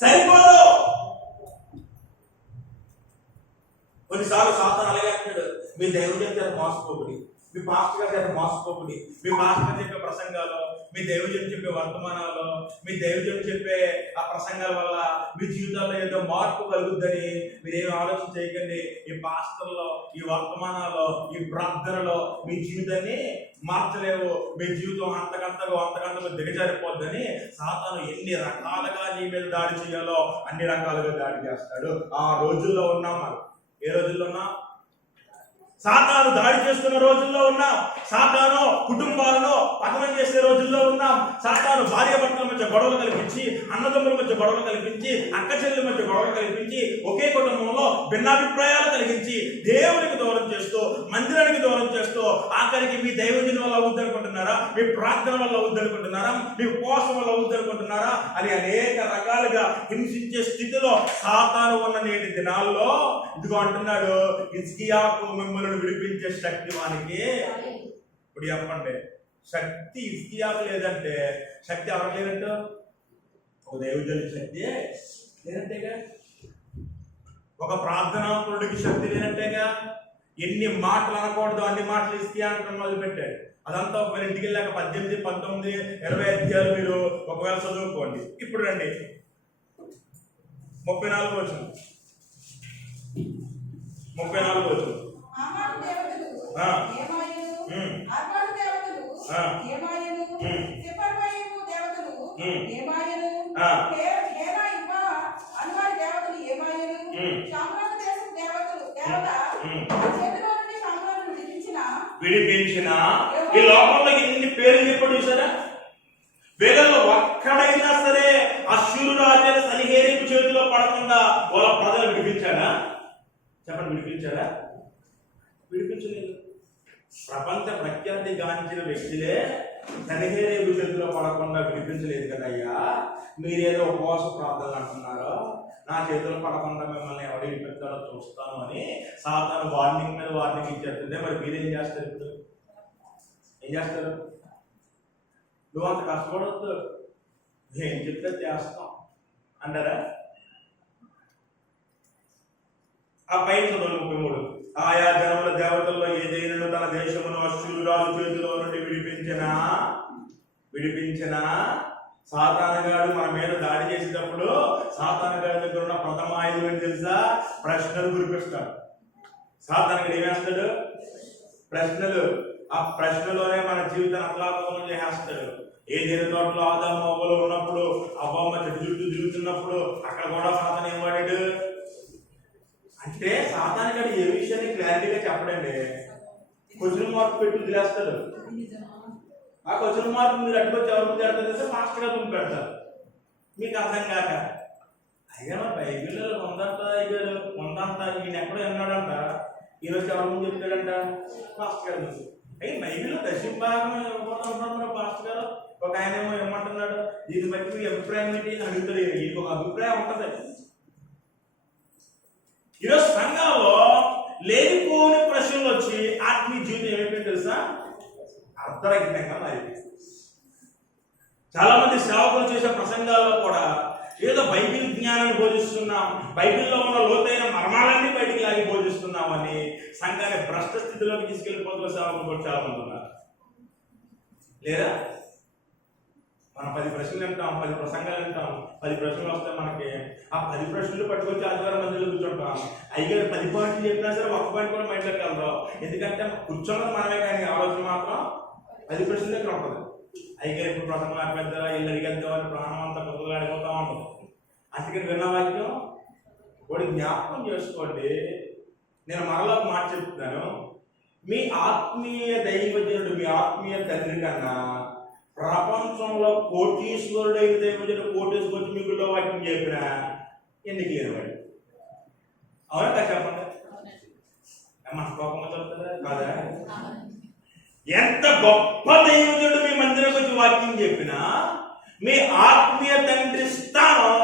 సరిపోదు. కొన్నిసార్లు సాతాను అలాగే అంటాడు, మీ దైవజనం చేత మోసపోకుడి, మీ పాస్టర్ గారి చేత మోసపోకుడి, మీ పాస్టర్ చెప్పే ప్రసంగాలు, మీ దైవజనం చెప్పే వర్తమానాలు, మీ దైవజనం చెప్పే ఆ ప్రసంగాల వల్ల మీ జీవితాల్లో ఏదో మార్పు కలుగుద్దని మీరేం ఆలోచన చేయకండి. ఈ పాస్టర్లో, ఈ వర్తమానాల్లో, ఈ ప్రార్థనలో మీ జీవితాన్ని మార్చలేవు. మీ జీవితం అంతకంతగా దిగజారిపోద్దని సాతాను ఎన్ని రకాలుగా నీ మీద దాడి చేయాలో అన్ని రకాలుగా దాడి చేస్తాడు. ఆ రోజుల్లో ఉన్నాం మనం. ఏ రోజుల్లో ఉన్నాం? సాతాను దాడి చేస్తున్న రోజుల్లో ఉన్నాం. సాతాను కుటుంబాలను పతనం చేసే రోజుల్లో ఉన్నాం. సాతాను భార్య భర్తల మధ్య గొడవలు కల్పించి, అన్నదమ్ముల మధ్య గొడవలు కల్పించి, అక్క చెల్లెల మధ్య గొడవలు కల్పించి, ఒకే కుటుంబంలో భిన్నాభిప్రాయాలు కలిగించి, దేవునికి దూరం చేస్తూ, మందిరానికి దూరం చేస్తూ, ఆఖరికి మీ దైవజనం వల్ల అవుద్దనుకుంటున్నారా, మీ ప్రార్థన వల్ల అవుద్దనుకుంటున్నారా, మీ ఉపవాసం వల్ల అవుద్దనుకుంటున్నారా అని అనేక రకాలుగా హింసించే స్థితిలో సాతాను ఉన్న నేటి దినాల్లో ఇదిగో అంటున్నాడు, హిజ్కియాకు మిమ్మల్ని విడిపించే శక్తి వానికి. ఇప్పుడు చెప్పండి, శక్తి హిజ్కియాకు లేదంటే శక్తి ఎవరికి లేదంట? ఒక దైవజనుడికి శక్తి లేదంటేగా, ఒక ప్రార్థనాపరుడికి శక్తి లేదంటేగా. ఎన్ని మాటలు అనకూడదు అన్ని మాటలు హిజ్కియా అనడం మొదలు పెట్టాడు. అదంతా ఒకవేళ ఇంటికి వెళ్ళాక 18, 19, 20 అధ్యాయాలు మీరు ఒకవేళ చదువుకోండి. ఇప్పుడు రండి 34 వచనం. 34 వచనం. విడిపించిన ఈ లోకంలో ఎన్ని పేర్లు చెప్పండి చూసారా? వీళ్ళలో ఒక్కడైనా సరే అశ్షూరు రాజు సన్హెరీబు చేతిలో పడకుండా వాళ్ళ ప్రజలు విడిపించాడా? చెప్పండి, విడిపించాడా? విడిపించలేదు. ప్రపంచ ప్రఖ్యాతి గాంచిన వ్యక్తులే సన్హెరీబు చేతిలో పడకుండా విడిపించలేదు కదయ్యా. మీరేదో ఉపవాస ప్రార్థనలు అంటున్నారో, నా చేతిలో పడకుండా మిమ్మల్ని ఎవరు విడిపించాలో చూస్తాను అని సాతాను వార్నింగ్ మీద వార్నింగ్ ఇచ్చేస్తుంటే మరి మీరేం చేస్తారు? ఇప్పుడు ఏం చేస్తారు? నువ్వు అంత కష్టపడవద్దు, ఏం చెప్తే చేస్తాం అంటారా? ఆ పైన 33 ఆయా జనముల దేవతల్లో ఏదైనా తన దేశమును అశ్షూరు రాజు చేతిలో నుండి విడిపించిన సాతానుగాడు మన మీద దాడి చేసేటప్పుడు సాతానుగాడి దగ్గర ఉన్న ప్రథమ ఆయుధం ఏంటి తెలుసా? ప్రశ్నలు కురిపిస్తాడు. సాతానుగాడు ఏమేస్తాడు? ప్రశ్నలు. ఆ ప్రశ్నలోనే మన జీవితాన్ని అతలాకుతలం చేసేస్తాడు. ఏదైనా తోటలో ఆదాము అవ్వలో ఉన్నప్పుడు, అవ్వమ్మ చెట్టు చుట్టూ తిరుగుతున్నప్పుడు అక్కడ కూడా సాతాను ఏం వాడాడు అంటే, సాతానుగాడు ఏ విషయాన్ని క్లారిటీగా చెప్పడండి, క్వశ్చన్ మార్క్ పెట్టి వదిలేస్తాడు. ఆ క్వశ్చన్ మార్క్ మీరు అడ్డుకొచ్చి ఎవరు ముందు పెడతారు? ఫాస్ట్గా ముందు పెడతారు. మీకు అర్థం కాక అయ్యా బైబిల్లో ఉందంట ఈయన ఎక్కడో విన్నాడంట, ఈరోజు ఎవరి ముందు చెప్తాడంట? ఫాస్ట్ గారు ముందు. అయ్యి బైబిల్లో దశింభాగం ఇవ్వబోతున్నారు ఫాస్ట్ గారు. ఒక ఆయన ఏమో ఏమంటున్నాడు, దీన్ని బట్టి మీ అభిప్రాయం ఏంటి అని అడుగుతాడు. ఈయనకు ఒక అభిప్రాయం ఉంటుంది. ఈరోజు సంఘాల్లో లేనిపోని ప్రశ్నలు వచ్చి ఆత్మీయ జీవితం ఏమైపోయింది తెలుసా? అర్థరహితంగా మారిపోయింది. చాలా మంది సేవకులు చేసే ప్రసంగాల్లో కూడా ఏదో బైబిల్ జ్ఞానాన్ని బోధిస్తున్నాం, బైబిల్లో ఉన్న లోతైన మర్మాలన్నీ బయటికి లాగి బోధిస్తున్నామని సంఘాన్ని భ్రష్ట స్థితిలోకి తీసుకెళ్లిపోతున్న సేవకులు కూడా చాలా మంది ఉన్నారు. లేదా మనం 10 ప్రశ్నలు వింటాం, 10 ప్రసంగాలు వింటాం, 10 ప్రశ్నలు వస్తాయి మనకి. ఆ 10 ప్రశ్నలు పట్టుకొచ్చి ఆదివారం మధ్యలో కూర్చుంటాం. అయ్యారు 10 పాయింట్లు చెప్పినా సరే 1 పాయింట్ కూడా మైండ్లోకి వెళ్దాం. ఎందుకంటే కూర్చోన్నది మనమే, కానీ ఆలోచన మాత్రం 10 ప్రశ్నల దగ్గర ఉంటుంది. అయ్యారు ఇప్పుడు ప్రసంగం ఆపేద్దాం, ఇల్లు అడిగేద్దామని ప్రాణం అంతా కొద్దిగా ఆడిపోతా ఉంటుంది. అందుకని విన్న వాక్యం వాడి జ్ఞాపకం చేసుకోండి. నేను మరలా ఒక మాట చెప్తున్నాను, మీ ఆత్మీయ దైవజనుడు, మీ ఆత్మీయ తండ్రి కన్నా ప్రపంచంలో కోటీశ్వరుడైన దైవజనుడు కోటేశ్వరుడు మీకు వాక్యం చెప్పినా ఎన్నిక లేనివాడు. అవునా కాదు చెప్పండి. మన కోపంగా చెప్తారా కాదా? ఎంత గొప్ప దైవజనుడు మీ మందిరం వచ్చి వాక్యం చెప్పినా మీ ఆత్మీయ తండ్రి స్థానం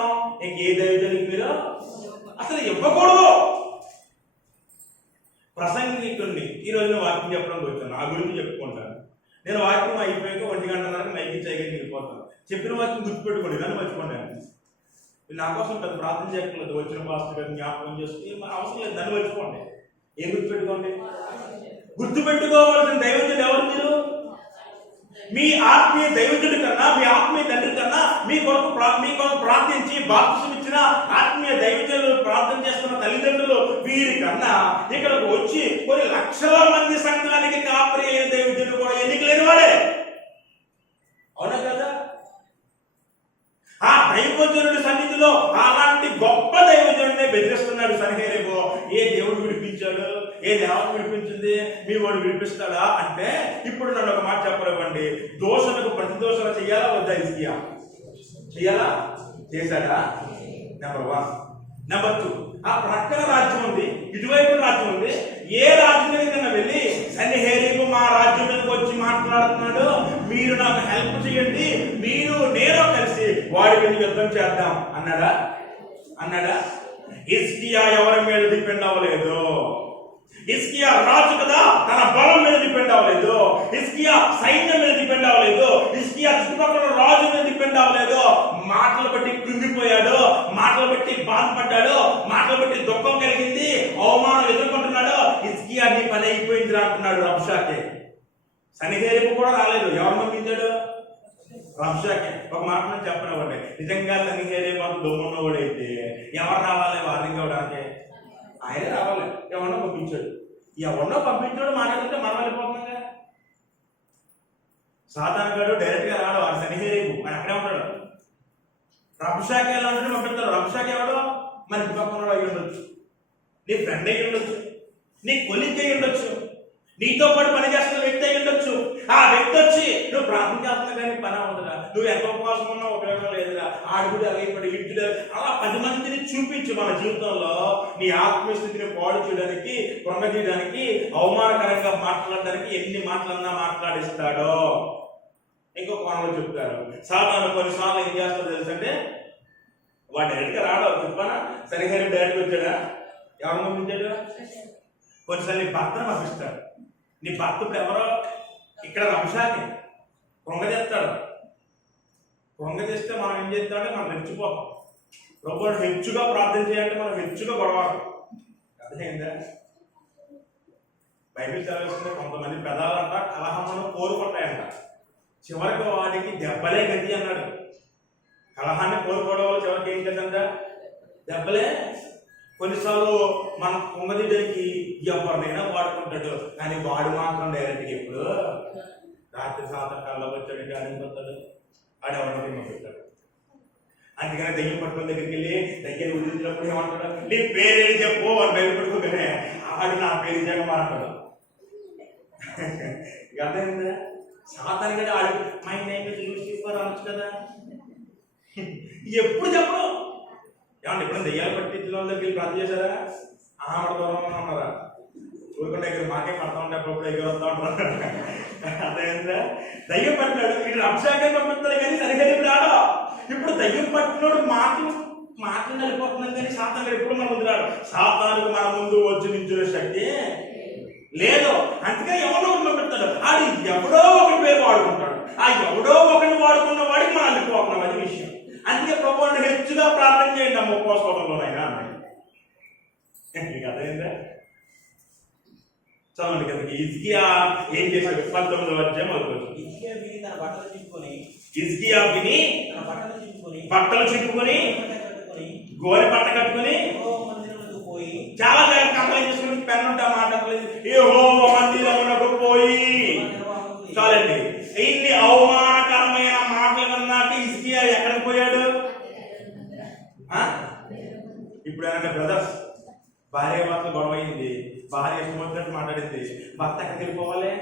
ఇంకే దైవజనుడికి మీరు అసలు ఇవ్వకూడదు. ప్రసంగికుడిని ఈ రోజు నేను వాక్యం చెప్పడానికి వచ్చాను, నా గురించి చెప్పుకుంటాను. నేను వాక్యం అయిపోయాక 1 గంటన్నరకు మైకి చేయగా వెళ్ళిపోతాను. చెప్పిన వాక్యం గుర్తుపెట్టుకోండి, నన్ను మర్చిపోండి. నా కోసం పెద్ద ప్రార్థన చేయట్లేదు, వచ్చిన పాస్టర్ గారిని జ్ఞాపకం చేసుకుని అవసరం లేదు, నన్ను మర్చిపోండి. ఏం గుర్తుపెట్టుకోండి? గుర్తుపెట్టుకోవాల్సిన దైవజనుడు ఎవరు? మీరు మీ ఆత్మీయ దైవజనుడి కన్నా, మీ ఆత్మీయ తండ్రి కన్నా, మీ కొరకు ప్రార్థించి బాప్తిసం ఇచ్చిన ఆత్మీయ దైవజనులు, ప్రార్థన చేస్తున్న తల్లిదండ్రులు వీరి కన్నా ఇక్కడకు వచ్చి కొన్ని లక్షల మంది సంఘానికి కాపరి అయిన దైవజనుడు కూడా ఎన్నిక లేని వాడే. అవునా కదా? ఆ దైవజనుడి సన్నిధిలో అలాంటి గొప్ప దైవజనుడినే బెదిరిస్తున్నాడు సన్హెరీబు. ఏ దేవుడు విడిపించాడు? ఏ దేవత విడిపించింది? మీ వాడు విడిపిస్తాడా అంటే, ఇప్పుడు నన్ను ఒక మాట చెప్పలేవండి, దోషణకు ప్రతిదోషణ చెయ్యాలా వద్దా? హిజ్కియా చెయ్యాలా? చేశాడా? నెంబర్ 1. నెంబర్ 2, ఆ ప్రక్కన రాజ్యం ఉంది, ఇటువైపు రాజ్యం ఉంది. ఏ రాజ్యం మీద వెళ్ళి సన్హెరీబు మా రాజ్యం మీదకి వచ్చి మాట్లాడుతున్నాడు, మీరు నాకు హెల్ప్ చేయండి, మీరు నేను కలిసి వాడి మీద యుద్ధం చేద్దాం అన్నాడా? అన్నాడా? హిజ్కియా ఎవరి మీద డిపెండ్ అవ్వలేదు. హిజ్కియా రాజు కదా, తన బలం మీద డిపెండ్ అవ్వలేదు. హిజ్కియా సైన్యం మీద డిపెండ్ అవ్వలేదు. హిజ్కియా చుట్టుపక్కల రాజు మీద డిపెండ్ అవ్వలేదు. మాటలు బట్టి కృంగిపోయాడు, మాటలు బట్టి బాధపడ్డాడు, మాటలు బట్టి దుఃఖం కలిగింది, అవమానం ఎదుర్కొంటున్నాడు. హిజ్కియా నీ పని అయిపోయింది అంటున్నాడు రబ్షాకే. సన్హెరీబు కూడా రాలేదు. ఎవరు పంపించాడు? రబ్షాకే. ఒక మాట చెప్పనివ్వండి, నిజంగా సన్హెరీబు అంత దొంగన్నవాడు అయితే ఎవరు రావాలి వార్నింగ్ ఇవ్వడానికి? ఆయనే రావాలి. ఎవరినో పంపించాడు. ఎవరినో పంపించాడు మాట్లాడుతుంటే మనం వెళ్ళిపోతున్నాగా. సాతాను గారు డైరెక్ట్ గా రాడు, ఆ సన్హెరీబు ఆయన అక్కడే ఉంటాడు. రబ్షాకే ఎలా ఉంటే పంపిస్తాడు. రబ్షాకే ఎవడో మన ఇంటి పక్కన అయ్యి ఉండొచ్చు, నీ ఫ్రెండ్ అయ్యి ఉండొచ్చు, నీ కొలీగ్ అయ్యి ఉండొచ్చు, నీతో పాటు పని చేస్తున్న వ్యక్తి అయ్యి ఉండొచ్చు. ఆ వ్యక్తి వచ్చి నువ్వు ప్రార్థన చేస్తున్నా కానీ పని అవ్వదురా, నువ్వు ఎంత ఉపవాసం ఉన్నా ఉపయోగం లేదురా, ఆడుగుడు అలాగైపోయి ఇంటిలో అలా 10 మందిని చూపించి మన జీవితంలో నీ ఆత్మస్థితిని పాడు చేయడానికి, కృంగతీయడానికి, అవమానకరంగా మాట్లాడడానికి ఎన్ని మాటలన్నా మాట్లాడిస్తాడో. ఇంకో కోణంలో చెప్తారు, సాతాను కొన్నిసార్లు ఏం చేస్తాడో తెలుసంటే, వాడు డైరెక్ట్గా రాడు. చెప్పానా? సన్హెరీబు డైరెక్ట్గా వచ్చాడా? ఎవరు పంపించాడు? కొన్నిసార్లు నీ భర్తను పంపిస్తాడు. నీ భర్త ఇప్పుడు ఎవరో ఇక్కడ రబ్షాకే కృంగతీస్తాడు. కృంగతీస్తే మనం ఏం చేస్తామంటే మనం రెచ్చిపోతాం. ప్రభువు హెచ్చుగా ప్రార్థన చేయాలంటే మనం హెచ్చుగా గొడవడం. అర్థమైందా? బైబిల్ చదివిస్తుంది, కొంతమంది పెదాలంట కలహమును కోరుకుంటాయంట, చివరికి వాడికి దెబ్బలే గతి అన్నాడు. కలహాన్ని కోరుకోవడం వల్ల చివరికి ఏం చేద్దంట? దెబ్బలే. కొన్నిసార్లు మనం కుంగదిడ్డకి ఎవరినైనా వాడుకుంటాడు, కానీ వాడు మాత్రం డైరెక్ట్గా ఎప్పుడు రాత్రి సాయంకాలంలోకి వచ్చాడు కానీ పోతాడు, ఆడెవరిని పెట్టాడు. అందుకని దయ్యం పట్టుకుని దగ్గరికి వెళ్ళి దయ్యాన్ని వదిలించినప్పుడు ఏమంటాడు? నీ పేరేది చెప్పు అని భయపడుకోగానే ఆడు నా పేరు నిజంగా మాట్లాడు. అర్థమైందా? సాతాను కదా ఆడు మై నేమ్ ఇస్ లూసిఫర్ అనొచ్చు కదా, ఎప్పుడు చెప్పడు. ఏమంటే ఇప్పుడు దెయ్యాలు పట్టించిన వాళ్ళ దగ్గర ప్రార్థన చేశారా? ఆమె దూరంగా ఉన్నారా? ఊరుకుంటే దగ్గర మాకే పడతా ఉంటాయి, అప్పుడు దగ్గర వస్తూ ఉంటారు. అదేందా? దయ్యం పట్టినాడు వీడు రబ్షాకే పంపిస్తాడు కానీ సన్హెరీబు రాడు. ఇప్పుడు దయ్యం పట్టినోడు మాటలు వెళ్ళిపోతున్నాం కానీ సాతాను ఎప్పుడు మన ముందు రాడు. సాతానుకు మన ముందు వచ్చి నించునే శక్తి లేదు. అందుకే ఎవడో ఒకటి పంపిస్తాడు. ఆడు ఎవడో ఒకటి పేరు వాడుకుంటాడు. ఆ ఎవడో ఒకటి వాడుకున్న వాడికి మనం వెళ్ళిపోతున్నాం. అది విషయం. అందుకే ప్రభువుని హెచ్చుగా ప్రార్థన చేయండి అమ్మ ఉపవాసంలోనైనా. అదేందా? చదవండి కదా. హిజ్కియా ఏం చేశాడు? 19వ అధ్యాయం మొదలుకొచ్చు. హిజ్కియా విని తన బట్టలు చింపుకొని, హిజ్కియా విని తన బట్టలు చింపుకొని, బట్టలు చింపుకొని, కట్టుకొని, గోరె పట్ట కట్టుకొని, యెహోవా మందిరమునకు పోయి, చాలా కంప్లైంట్ చేసుకుని పెన్ ఉంటే మాట్లాడలేదు. యెహోవా మందిరమునకు పోయి. చాలండి. ఇన్ని అవమానకరమైన మాటలు విన్నాక హిజ్కియా ఎక్కడికి పోయాడు? ఇప్పుడు ఏమంటే బ్రదర్స్, భార్య భర్తలు గొడవ అయింది, భార్య ఇష్టం వచ్చినట్టు మాట్లాడింది, భర్త ఎక్కడికి వెళ్ళిపోవాలి?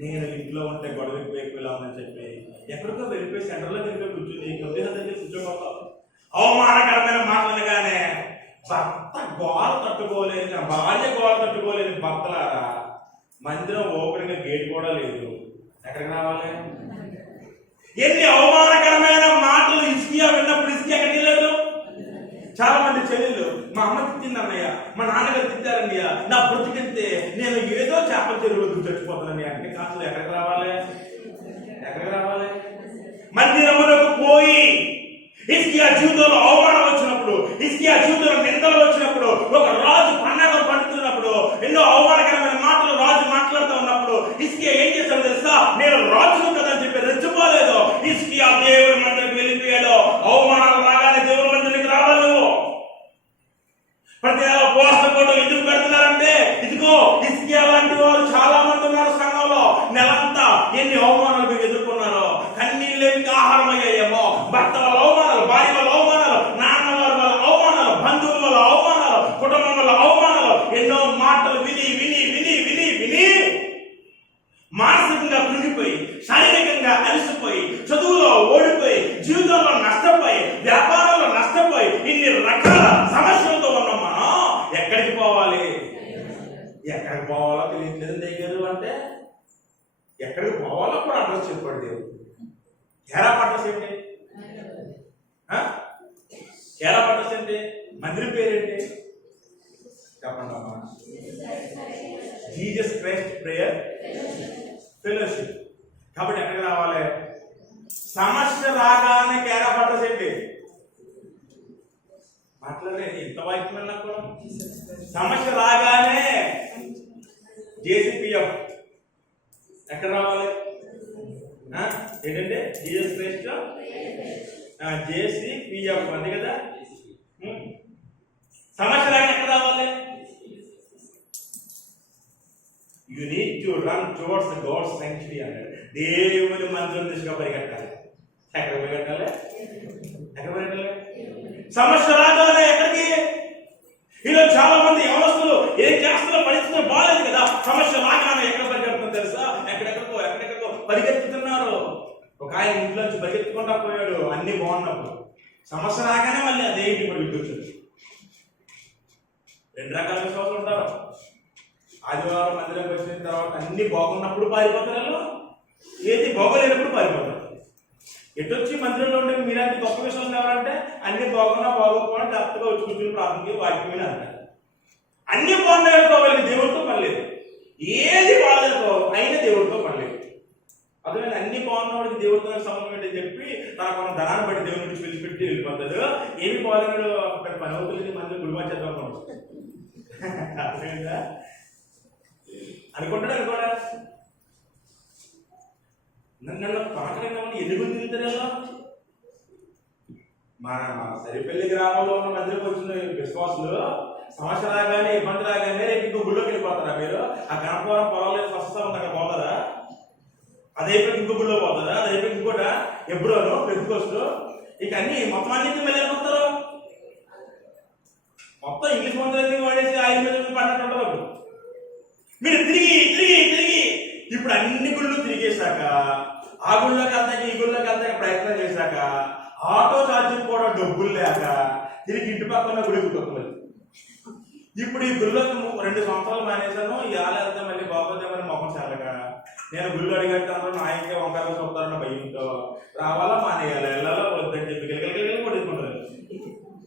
నేను ఇంట్లో ఉంటే గొడవ ఎక్కువ ఉందని చెప్పి ఎక్కడికో వెళ్ళిపోయి సెంటర్లో వెళ్ళిపోయి కూర్చుంది, కొద్దిగా దగ్గర కూర్చోబోతావు. అవమానకరమైన మాటలుగానే భర్త గోల తట్టుకోలేని, భార్య గోల తట్టుకోలేని భర్తలారా, మందిరం ఓపెన్ గేట్ కూడా లేదు, ఎక్కడికి రావాలి? ఎన్ని అవమానకరమైన మాటలు హిజ్కియా విన్నప్పుడు హిజ్కియా ఎక్కడికి వెళ్ళాడు? చాలా మంది చెల్లెళ్ళు, మా అమ్మ తిట్టింది అన్నయ్య, మా నాన్నగారు తిట్టారన్నయ్య, నా బ్రతికితే నేను ఏదో చేపల చెరువులు చచ్చిపోతానని అంటే కాదు. ఎక్కడికి రావాలి? ఎక్కడికి రావాలి? మందిరములకు పోయి హిజ్కియా జీవితంలో అవమానం వచ్చినప్పుడు, హిజ్కియా జీవితంలో నిందలు వచ్చినప్పుడు, ఒక రాజు పండగ పండుతున్నప్పుడు, ఎన్నో అవమానకరమైన మాటలు రాజు మాట్లాడుతూ ఉన్నప్పుడు హిజ్కియా ఏం చేశాడు తెలుసా? నేను రాజును కదా అని చెప్పి రెచ్చిపోలేదు. హిజ్కియా దేవుడి మందిరికి వెళ్ళిపోయాడు. అవమానాలు రాగానే దేవుడి మందిరికి రావాలి. నువ్వు ప్రతి నెల ఉపవాస కోటలు ఎందుకు పెడుతున్నారంటే, ఇదిగో హిజ్కియా లాంటి వారు చాలా మంది ఉన్నారు సంఘంలో. నెలంతా ఎన్ని అవమానాలు మీరు ఎదుర్కొన్నారో, కన్నీళ్ళేమి ఆహారం అయ్యాయేమో, భర్త వాళ్ళ అవమానాలు, భార్య వాళ్ళ అవమానాలు, నాన్న వారి వాళ్ళ అవమానాలు, బంధువుల వాళ్ళ అవమానాలు, కుటుంబం వల్ల అవమానాలు, ఎన్నో మాటలు విని విని విని విని విని మానసికంగా కృంగిపోయి, శారీరకంగా అలసిపోయి, చదువులో ఓడిపోయి, జీవితంలో నష్టపోయి, వ్యాపారంలో నష్టపోయి, ఇన్ని రకాల సమస్యలతో ఉన్నాం మనం. ఎక్కడికి పోవాలి? ఎక్కడికి పోవాలో తెలియట్లేదు దగ్గర అంటే, ఎక్కడికి పోవాలో కూడా అడ్రస్ చెప్పాడు దేవుడు. కేరా అడ్రస్ ఏంటి? కేరా అడ్రస్ ఏంటి? మందిరం పేరేంటి చెప్పండి అమ్మా. Jesus Christ prayer fellowship. కాబట్టి ఎక్కడికి రావాలి? సమస్య రాగానే కేరా అడ్రస్ ఏంటి? మాట్లాడలేదు ఇంత వాక్యం నాకు కూడా. సమస్య రాగానే జేసీపీఎఫ్ ఎక్కడ రావాలి? ఏంటంటే జీసస్ క్రైస్ట్ జేసీపీఎఫ్ అంతే కదా. సమస్య రాగానే ఎక్కడ రావాలి? You need to run towards God's sanctuary అన్నాడు. దేవుని మందిరం దిశగా పరిగెట్టాలి. ఎక్కడ పరిగెట్టాలి? ఎక్కడ పరిగెట్టాలి? సమస్య రాగానే ఎక్కడికి? ఈరోజు చాలా మంది యవనస్తులు ఏం చేస్తున్నా పరిస్థితులు బాగాలేదు కదా, సమస్య రాగానే ఎక్కడ పరిగెడుతున్నారు తెలుసా? ఎక్కడెక్కడికో పరిగెత్తుతున్నారు. ఒక ఆయన ఇంట్లోంచి పరిగెత్తుకుంటా పోయాడు అన్ని బాగున్నప్పుడు. సమస్య రాగానే మళ్ళీ అదే ఇంటి కూడా వచ్చాడు. రెండు రకాల విశ్వాసాలు ఉంటారు. ఆదివారం మందిరంకి వచ్చిన తర్వాత అన్ని బాగున్నప్పుడు పారిపోతారు, ఏది బాగోలేనప్పుడు పారిపోతారు. ఎటొచ్చి మందిరంలో ఉండే మీలాంటి గొప్ప విషయాలు ఎవరంటే అన్ని బాగున్నా బాగోకపోయినా జాగ్రత్తగా వచ్చి కూర్చుని ప్రార్థనకి వాక్యమైన అంటారు. అన్ని బాగున్నాయో వాళ్ళకి దేవుడితో పనిలేదు, ఏది బాగలేదో అయినా దేవుడితో పనిలేదు. అదే అన్ని బాగున్నవాడికి దేవుడితో సంబంధం ఏంటని చెప్పి తనకున్న ధనాన్ని బట్టి దేవుడి నుంచి విడిచిపెట్టి వెళ్ళిపోతాడు. ఏమి బాగాలేనాడు అక్కడ పని అవుతుంది, మంది గుడిపచ్చేద్దాం అర్థమైందా అనుకుంటాడు. అనుకోడా నన్ను పాకలేని ఎన్ని మంది తిరుగుతారు? మన సరిపల్లి గ్రామంలో ఉన్న మందిరికి వచ్చిన విశ్వాసులు సమస్య రాగానే ఇబ్బంది రాగానే రేపు ఇంకో గుళ్ళోకి వెళ్ళిపోతారా? మీరు ఆ గణపవరం పొలంలో స్వస్థ ఉంది అక్కడ పోతారా? అదైపోయి ఇంకో గుళ్ళో పోతారా? అదైపోయి ఇంకోట ఎబ్రోను పెద్దకోస్ట్ ఇక అన్ని మొత్తం అన్నింటి మళ్ళీ వెళ్ళిపోతారు. మొత్తం ఇంగ్లీష్ మందులన్నీ వాడేసి ఆయుర్వేదం పడ్డట్టు మీరు తిరిగి తిరిగి తిరిగి ఇప్పుడు అన్ని గుళ్ళు తిరిగేశాక, ఆ గుళ్ళోకి వెళ్తాక ఈ గుళ్ళోకి వెళ్తాక ప్రయత్నం చేశాక, ఆటో ఛార్జీలు కూడా డబ్బులు లేక తిరిగి ఇంటి పక్కన గుడికి తక్కువ. ఇప్పుడు ఈ గుళ్ళోకి 2 సంవత్సరాలు మానేశాను, ఈ ఆలు వెళ్తే మళ్ళీ బాగోదేమని మొహం చాలక నేను గుళ్ళు అడిగట్టాను. నా ఇంకే వంకాయలు చూస్తారన్న భయంతో రావాలా మానేయాలి, వెళ్ళాలా వద్దని చెప్పి గిలగిలగిలి కొడుకుంటారు.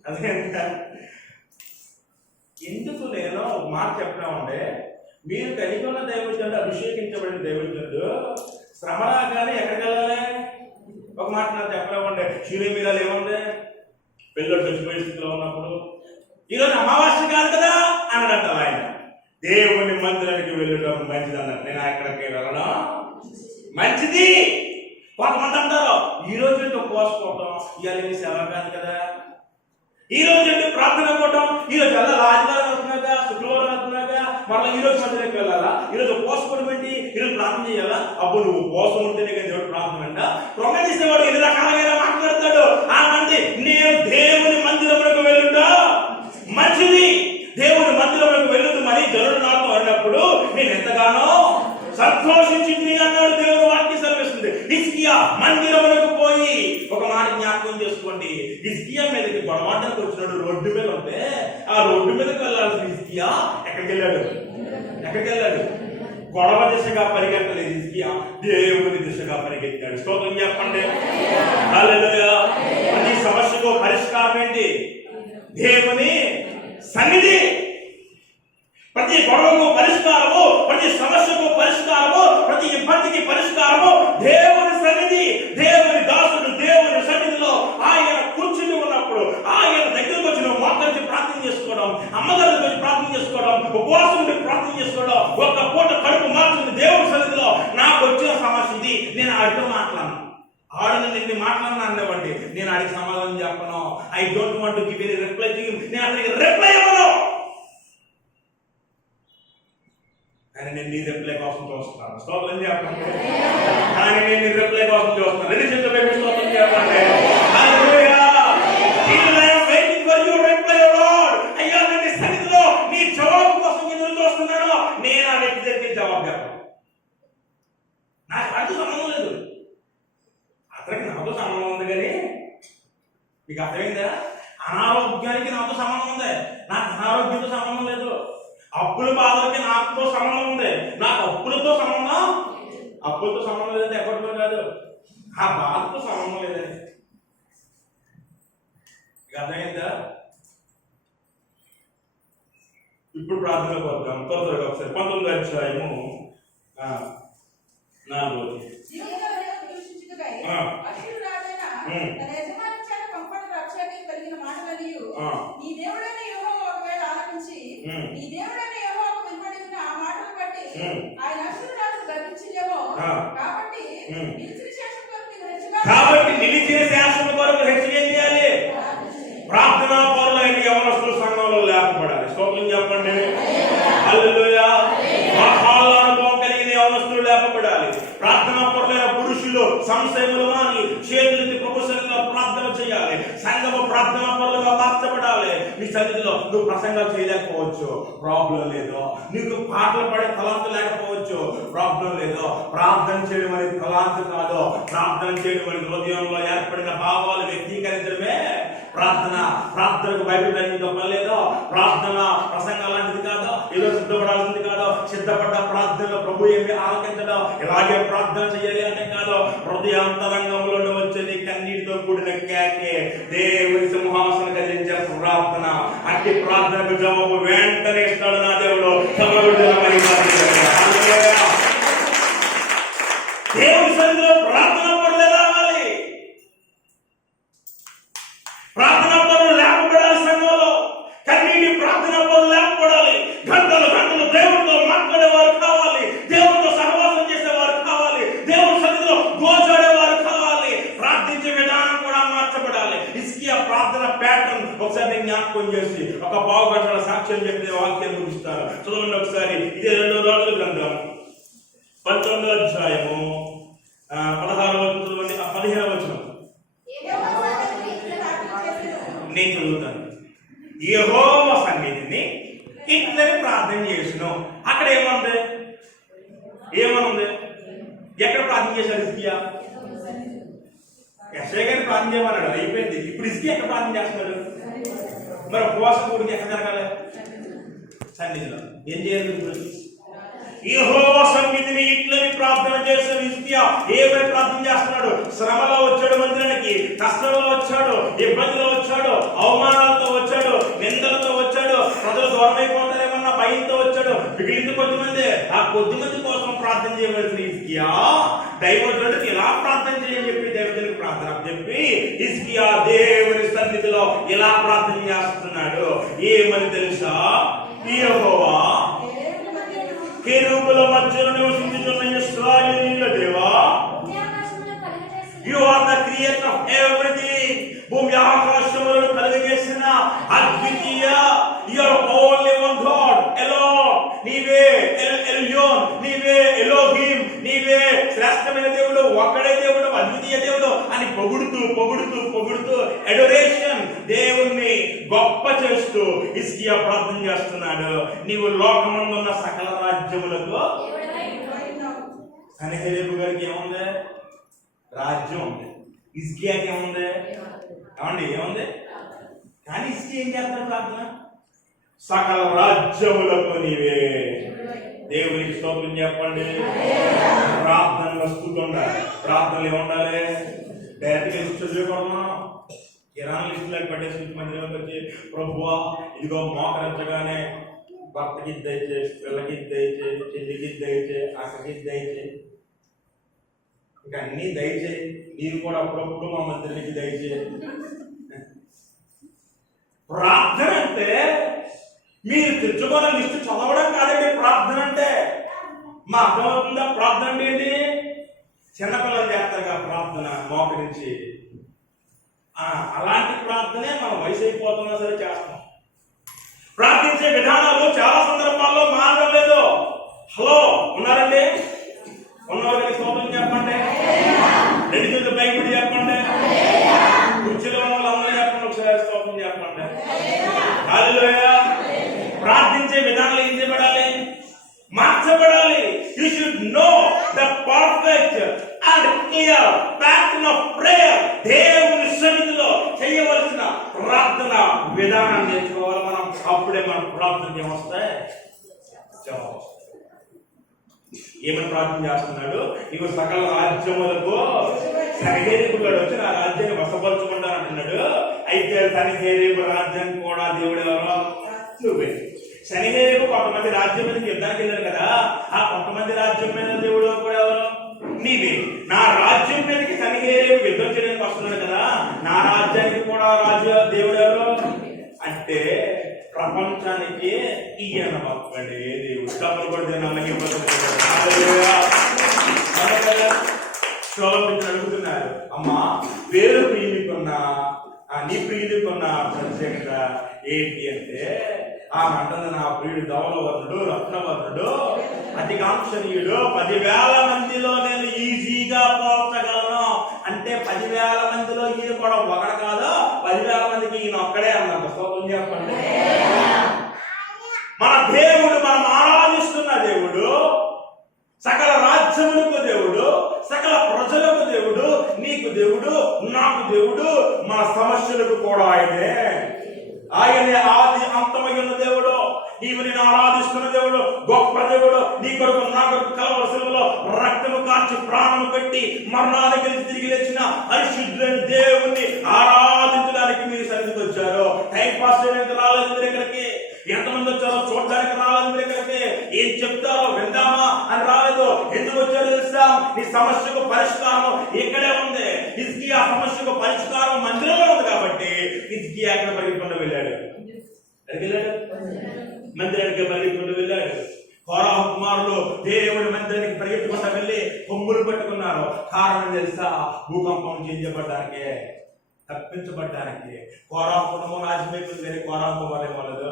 అదే ఎందుకు నేను ఒక మాట చెప్పినామంటే, మీరు కలిగి ఉన్న దైవజనుడు, అభిషేకించబడిన దైవజనుడు శ్రమ రాగానే ఎక్కడికి వెళ్ళాలి? ఒక మాట నాకు చెప్పలేమండి. శివుని మీద ఏముంది? పెళ్ళొడ్డు చచ్చిపోయే స్థితిలో ఉన్నప్పుడు ఈరోజు అమావాస్య కాదు కదా అన్నట్టు ఆయన దేవుని మందిరానికి వెళ్ళడం మంచిది అన్నారు. నేను అక్కడికి వెళ్ళడం మంచిది. కొంతమంది అంటారు ఈ రోజు ఏంటో పోసుకోవటం, ఇవాళ సేవ కాదు కదా, ఈ రోజు ఏంటి ప్రార్థన పోవటం, ఈ రోజు వెళ్ళాలా, ఆదివారం వెళ్తున్నాగా, శుక్రవారం వెళ్తున్నాగా, మళ్ళీ ఈ రోజు మందిరానికి వెళ్ళాలా, ఈ రోజు ఉపవాసం ఏంటి, ఈ రోజు ప్రార్థన చేయాలా? అప్పుడు నువ్వు ఉపవాసం ఉంటేనే కానీ దేవుడు ప్రార్థన అంట. ప్రొంగేసేవాడు ఎన్ని రకాలుగా మాట్లాడతాడు. ఆ మంది నేను దేవుని మందిరములకు వెళ్ళుట మంచిది, దేవుని మందిరములకు వెళ్ళుతూ మరి జనుడు నాతో అన్నప్పుడు నేను ఎంతగానో సంతోషించింది అన్నాడు. దేవుడు వాక్యం సెలవిస్తుంది. హిజ్కియా మందిరమునకు పోయి, ఒక మాట జ్ఞాపకం చేసుకోండి, హిజ్కియా మీదకి గొడవడానికి వచ్చినాడు. రోడ్డు మీద ఉంటే ఆ రోడ్డు మీదకి వెళ్ళాల్సిన హిజ్కియా ఎక్కడికి వెళ్ళాడు? గొడవ దిశగా పరిగెట్టలేదు హిజ్కియా, దేవుని దిశగా పరిగెత్తాడు. స్తోత్రం చెప్పండి. హల్లెలూయా. ప్రతి సమస్యకు పరిష్కారం ఏంటి? దేవుని సన్నిధి. ప్రతి గొడవకు పరిష్కారము, ప్రతి సమస్యకు పరిష్కారము, ప్రతి ఇబ్బందికి పరిష్కారము దేవుని సన్నిధి. దేవుని దాసుడు దేవుని సన్నిధిలో ఆయన కూర్చుని ఉన్నప్పుడు, ఆయన దగ్గరకు వచ్చిన మోకరించి ప్రార్థన చేసుకోవడం, అమ్మగారి వచ్చి ప్రార్థన చేసుకోవడం, ఉపవాసం ఉండి ప్రార్థన చేసుకోవడం, ఒక్క పూట కడుపు మార్చుంది దేవుని సన్నిధిలో. నాకు వచ్చిన సమస్య ఇది, నేను అడ్డు మాట్లాడను, ఆడని నిన్ను మాట్లాడినాన్నివ్వండి, నేను అడిగి సమాధానం చెప్పను. I don't want to give any reply to him. నేను అతనికి రిప్లై ఇవ్వను, కానీ నేను నీ రిప్లై కోసం చూస్తాను. స్తోత్రం చెప్పండి. కానీ నేను నీ రిప్లై కోసం చూస్తాను. రెండు చేతులు పెట్టి స్తోత్రం చెప్పండి. హల్లెలూయా. I am waiting for your reply, O Lord. అయ్యా, నీ సన్నిధిలో నీ జవాబు కోసం ఎదురు చూస్తున్నాను. నేను ఆ వ్యక్తి దగ్గరికి జవాబు చెప్పను. నాకు అర్థం సంబంధం లేదు, అతనికి నాతో సంబంధం ఉంది. కానీ మీకు అర్థమైందా? అనారోగ్యానికి నాతో సంబంధం ఉంది, నాకు అనారోగ్యంతో సంబంధం లేదు. అప్పుల బాధలకి నాతో సంబంధం ఉంది, నాకు అప్పులతో సంబంధం లేదంటే ఎప్పటితో కాదు, ఆ బాధతో సంబంధం లేదండి. అర్థమైందా? ఇప్పుడు ప్రార్థనలోకి వద్దాం త్వరగా. ఒకసారి 19వ అధ్యాయము 4వ. కాబట్టి నిలిచిన శాసన కొరకు హెచ్చరిక చేయాలి. ప్రార్థనా పరులైన యవనస్తులు సంఘంలో లేపబడాలి. స్తోత్రం చెప్పండి. హల్లెలూయా. అనుభవం కలిగిన యవనస్తులు లేపబడాలి. ప్రార్థనా పరులైన పురుషులు సంశయములు మాని చేతులెత్తి ప్రభు సన్నిధిలో ప్రార్థన చేయాలి. సంఘము ప్రార్థనా పరులుగా మార్చబడాలి. నీ సన్నిధిలో నువ్వు ప్రసంగాలు చేయలేకపోవచ్చు, ప్రాబ్లం లేదు. నీకు పాటలు పడే తలాంతు లేకపోవచ్చు, ప్రాబ్లం లేదు. ప్రార్థన చేయడం అనేది తలాంతు కాదు, ప్రార్థన చేయడం అనేది హృదయంలో ఏర్పడిన భావాలు వ్యక్తీకరించడమే ప్రార్థన. ప్రార్థనకు బైబిల్ రైటింగ్ పని లేదు. ప్రార్థన ప్రసంగం లాంటిది కాదు, ఏదో సిద్ధపడాల్సింది కాదు. సిద్ధపడ్డ ప్రార్థనలో ప్రభు ఏమి ఆలకించడం, ఇలాగే ప్రార్థన చేయాలి అంటే కాదు. హృదయాంతరంగంలో వచ్చేది కన్నీటితో కూడిన కేకే దేవుని సింహాసనం కదిలించే ప్రార్థన. అట్టి ప్రార్థనకు జవాబు వెంటనే ఇస్తాడు నా దేవుడు. దేవుని సన్నిధిలో ప్రార్థన పనులు రావాలి. ప్రార్థనా పనులు లేకపోవడాలి. సంఘంలో కన్నీటి ప్రార్థనా పనులు లేకపోవడాలి. గంటలు గంటలు దేవుడితో మాట్లాడేవారు కావాలి, దేవుడితో సహవాసం చేసేవారు కావాలి, దేవుని సన్నిధిలో గోచాడేవారు కావాలి. ప్రార్థించే విధానం కూడా మార్చబడాలి. హిజ్కియా ప్రార్థన ప్యాటర్న్ ఒకసారి జ్ఞాపకం చేసి ఒక పావు గంటల సాక్ష్యం చెప్పే వాక్యం ముగిస్తారు. చదవండి ఒకసారి. ఇదే 2 రాజుల గ్రంథం 19వ అధ్యాయము 16వ చదవండి. 15వ వచనం నేను చదువుతాను. యెహోవా సన్నిధిని ఇట్లని ప్రార్థన చేసిను. అక్కడ ఏమనుంది? ఎక్కడ ప్రార్థన చేశాడు హిజ్కియా? యెషయా గారిని ప్రార్థన చేయమన్నాడు, అయిపోయింది. ఇప్పుడు హిజ్కియా ఎక్కడ ప్రార్థన చేస్తున్నాడు? మరి ఉపవాసం కూడికి ఎక్కడ జరగాలి? సన్నిధిలో. ఏం చేయాలి? యెహోవా సన్నిధిని ఇట్లని ప్రార్థన చేసిన హిజ్కియా ఏమని ప్రార్థన చేస్తున్నాడు? శ్రమలో వచ్చాడు, మందిరానికి కష్టంలో వచ్చాడు, ఇబ్బందిలో వచ్చాడు, అవమానాలతో వచ్చాడు, నిందలతో వచ్చాడు, ప్రజలు దూరం అయిపోతారేమన్న భయంతో వచ్చాడు. మిగిలింది కొద్దిమంది. ఆ కొద్దిమంది కోసం ప్రార్థన చేయవలసిన హిజ్కియా దైవజనుడికి ఇలా ప్రార్థన చేయని చెప్పి దేవుడికి ప్రార్థన చెప్పి హిజ్కియా దేవుని సన్నిధిలో ఇలా ప్రార్థన చేస్తున్నాడు. ఏమని తెలుసా? యెహోవా కెరూబుల మధ్యలో నివసించుచున్న ఇశ్రాయేలీయుల దేవా, you are the creator of everything. భూమి ఆకాశములను కలుగజేసిన అద్వితీయ, you are only one God alone. నీవే ఎల్యోన్, నీవే ఎలోహిం, నీవే శ్రేష్టమైన దేవుడు, ఒక్కడే దేవుడు, అద్వితీయ దేవుడు అని పొగుడుతూ పొగుడుతూ పొగుడుతూ అడోరేషన్, దేవుణ్ణి గొప్ప చేస్తూ హిజ్కియా ప్రార్థన చేస్తున్నాడు. నీవు లోకమందున్న సకల రాజ్యములకు. సన్హెరీబు గారికి ఏముంది? రాజ్యం ఉంది. హిజ్కియాకి ఏముంది? ఏమండి ఏముంది? కానీ హిజ్కియా ఏం చేస్తాడు ప్రార్థన? సకల రాజ్యములకు నీవే. దేవునికి స్తోత్రం చెప్పండి. ప్రార్థనలో స్థుతి ఉండాలి. ప్రార్థనలు ఏముండాలి? డైరెక్ట్గా లిస్ట్ చదివేయకూడదు. కిరాణా లిస్టులకు పట్టేసి మందిరంలోకి వచ్చి ప్రభువా ఇదిగో మోకరించగానే భర్తకి దయచే, పిల్లకి దయచే, చెల్లికి దయచే, అక్కకి దయచే, ఇంకా అన్నీ దయచే, నేను కూడా అప్పుడప్పుడు మా మందిరానికి దయచే. ప్రార్థన అంటే మీరు తెచ్చుకోని లిస్టు చదవడం కాదండి. ప్రార్థన అంటే మా అర్థమవుతుందా? ప్రార్థన అంటే ఏంటి? చిన్నపిల్లలు చేస్తారుగా ప్రార్థన మోకరించి, అలాంటి ప్రార్థనే మనం వయసు అయిపోతున్నా సరే చేస్తాం. ప్రార్థించే విధానాలు చాలా సందర్భాల్లో మారడం లేదు. హలో ఉన్నారండి? ఉన్నవారికి స్తోత్రం చెప్పండి. రెండు చేతులు పైకి చెప్పండి. కుర్చీలో ఉన్న వాళ్ళందరూ చెప్పండి. ఒకసారి స్తోత్రం చెప్పండి. హల్లెలూయా. ప్రార్థించే విధానాలు ఏం చేయబడాలి? మార్చబడాలి. You should know the perfect and clear pattern of prayer. దేవుని సన్నిధిలో చేయవలసిన ప్రార్థన విధానాన్ని నేర్చుకోవాలి మనం. అప్పుడే మన ప్రార్థన ఏమొస్తాయి? ఏమని ప్రార్థన చేస్తున్నాడు? ఇవి సకల రాజ్యములకు సన్హెరీబుడు వచ్చి నా రాజ్యాన్ని వశపరుచుకుంటాను అంటున్నాడు. అయితే సన్హెరీబు రాజ్యం కూడా దేవుడు ఎవరో? నువ్వే. సన్హెరీబు కొంతమంది రాజ్యం మీదకి యుద్ధానికి వెళ్ళారు కదా, ఆ కొంతమంది రాజ్యం మీద దేవుడు కూడా ఎవరు? నీవే. నా రాజ్యం మీదకి సన్హెరీబు యుద్ధం చేయడానికి వస్తున్నాడు కదా, నా రాజ్యానికి కూడా రాజు దేవుడు ఎవరు అంటే ప్రపంచానికి ఈయన ఒక్కడే దేవుడు. డబ్బులు కూడా అడుగుతున్నారు, అమ్మా వేరు ప్రియునికున్నా నీ ప్రియునికున్న ప్రత్యేకత ఏంటి అంటే, ఆ మంటంది నా ప్రియుడు ధవలవర్ణుడు, రత్నవర్ణుడు, అతి కాంక్షణీయుడు, 10,000 మందిలో నేను ఈజీగా పోల్చగలను అంటే 10,000 మందిలో ఈయన కూడా ఒకడు కాదు, 10,000 మందికి ఈయన ఒక్కడే అన్నారు. స్తోత్రం చెప్పండి. మన దేవుడు, మనం ఆరాధిస్తున్న దేవుడు, సకల రాజ్యములకు దేవుడు, సకల ప్రజలకు దేవుడు, నీకు దేవుడు, నాకు దేవుడు, మన సమస్యలకు కూడా ఆయనే. ఆయనే ఆది అంతమైన దేవుడు. నీవు నేను ఆరాధిస్తున్న దేవుడు గొప్ప దేవుడు. నీ కొరకు నా కొరకు కలవరి శిలువలో రక్తము కార్చి ప్రాణము పెట్టి మరణాన్ని గెలిచి తిరిగి లేచిన పరిశుద్ధులైన దేవుణ్ణి ఆరాధించడానికి మీరు సన్నిధికి వచ్చారు. టైం పాస్ చేయడానికి రాలేదు మీరు ఇక్కడికి. ఎంతమంది వచ్చారో చూడడానికి రాలేదు మీరు ఇక్కడికి. ఏం చెప్తారో విందామా అని రాలేదు. ఎందుకు వచ్చారో తెలుసా? నీ సమస్యకు పరిష్కారం ఇక్కడే ఉంది. హిజ్కియా సమస్యకు పరిష్కారం మందిరంలో ఉంది కాబట్టి హిజ్కియా అక్కడ పరిగెత్తుకుంటూ వెళ్ళాడు. మందిరానికి పరిగెత్తుకుంటూ వెళ్ళాడు. కోరాహు కుమారులు దేవుడి మందిరానికి పరిగెత్తుకుంటూ వెళ్ళి కొమ్ములు పట్టుకున్నారు. కారణం తెలుసా? భూకంపం చేయబడ్డానికి, తప్పించబడ్డానికి. కోరాహు కుటుంబం రాజమైపోయింది కానీ కోరాహు కుమారులు వాళ్ళదు.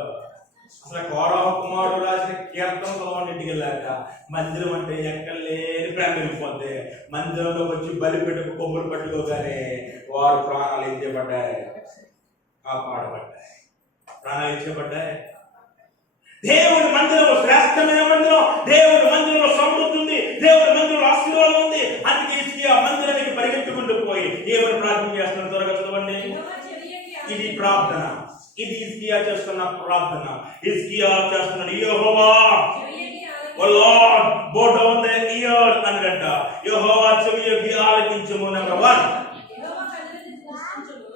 అసలు కోరాహు కుమారుడు రాసిన కీర్తనతో ఇంటికి వెళ్ళాక మందిరం అంటే ఎక్కడ లేని ప్రేమ వెళ్ళిపోతే మందిరంలోకి వచ్చి బలి పెట్టుకు కొమ్ములు పట్టుకోగానే వారు ప్రాణాలు ఏం చేయబడ్డాయి? కాపాడబడ్డాయి. ప్రాణాలు ఏం చేయబడ్డాయి? దేవుడి మందిరంలో శ్రేష్టమైన మందిరం, దేవుడి మందిరంలో సమృద్ధి ఉంది, దేవుడి మందిరంలో ఆశీర్వాదం ఉంది. అందుకే హిజ్కియా మందిరానికి పరిగెత్తుకుంటూ పోయి ఏమని ప్రార్థన చేస్తున్నారు? త్వరగా చదవండి. ఇది ప్రార్థన. ఇది హిజ్కియా చేస్తున్న ప్రార్థన. హిజ్కియా చేస్తున్నాడు, యెహోవా O Lord bow down the ear అన్నట. యెహోవా చెవియొగ్గి ఆలకించుము. నెంబర్ 1.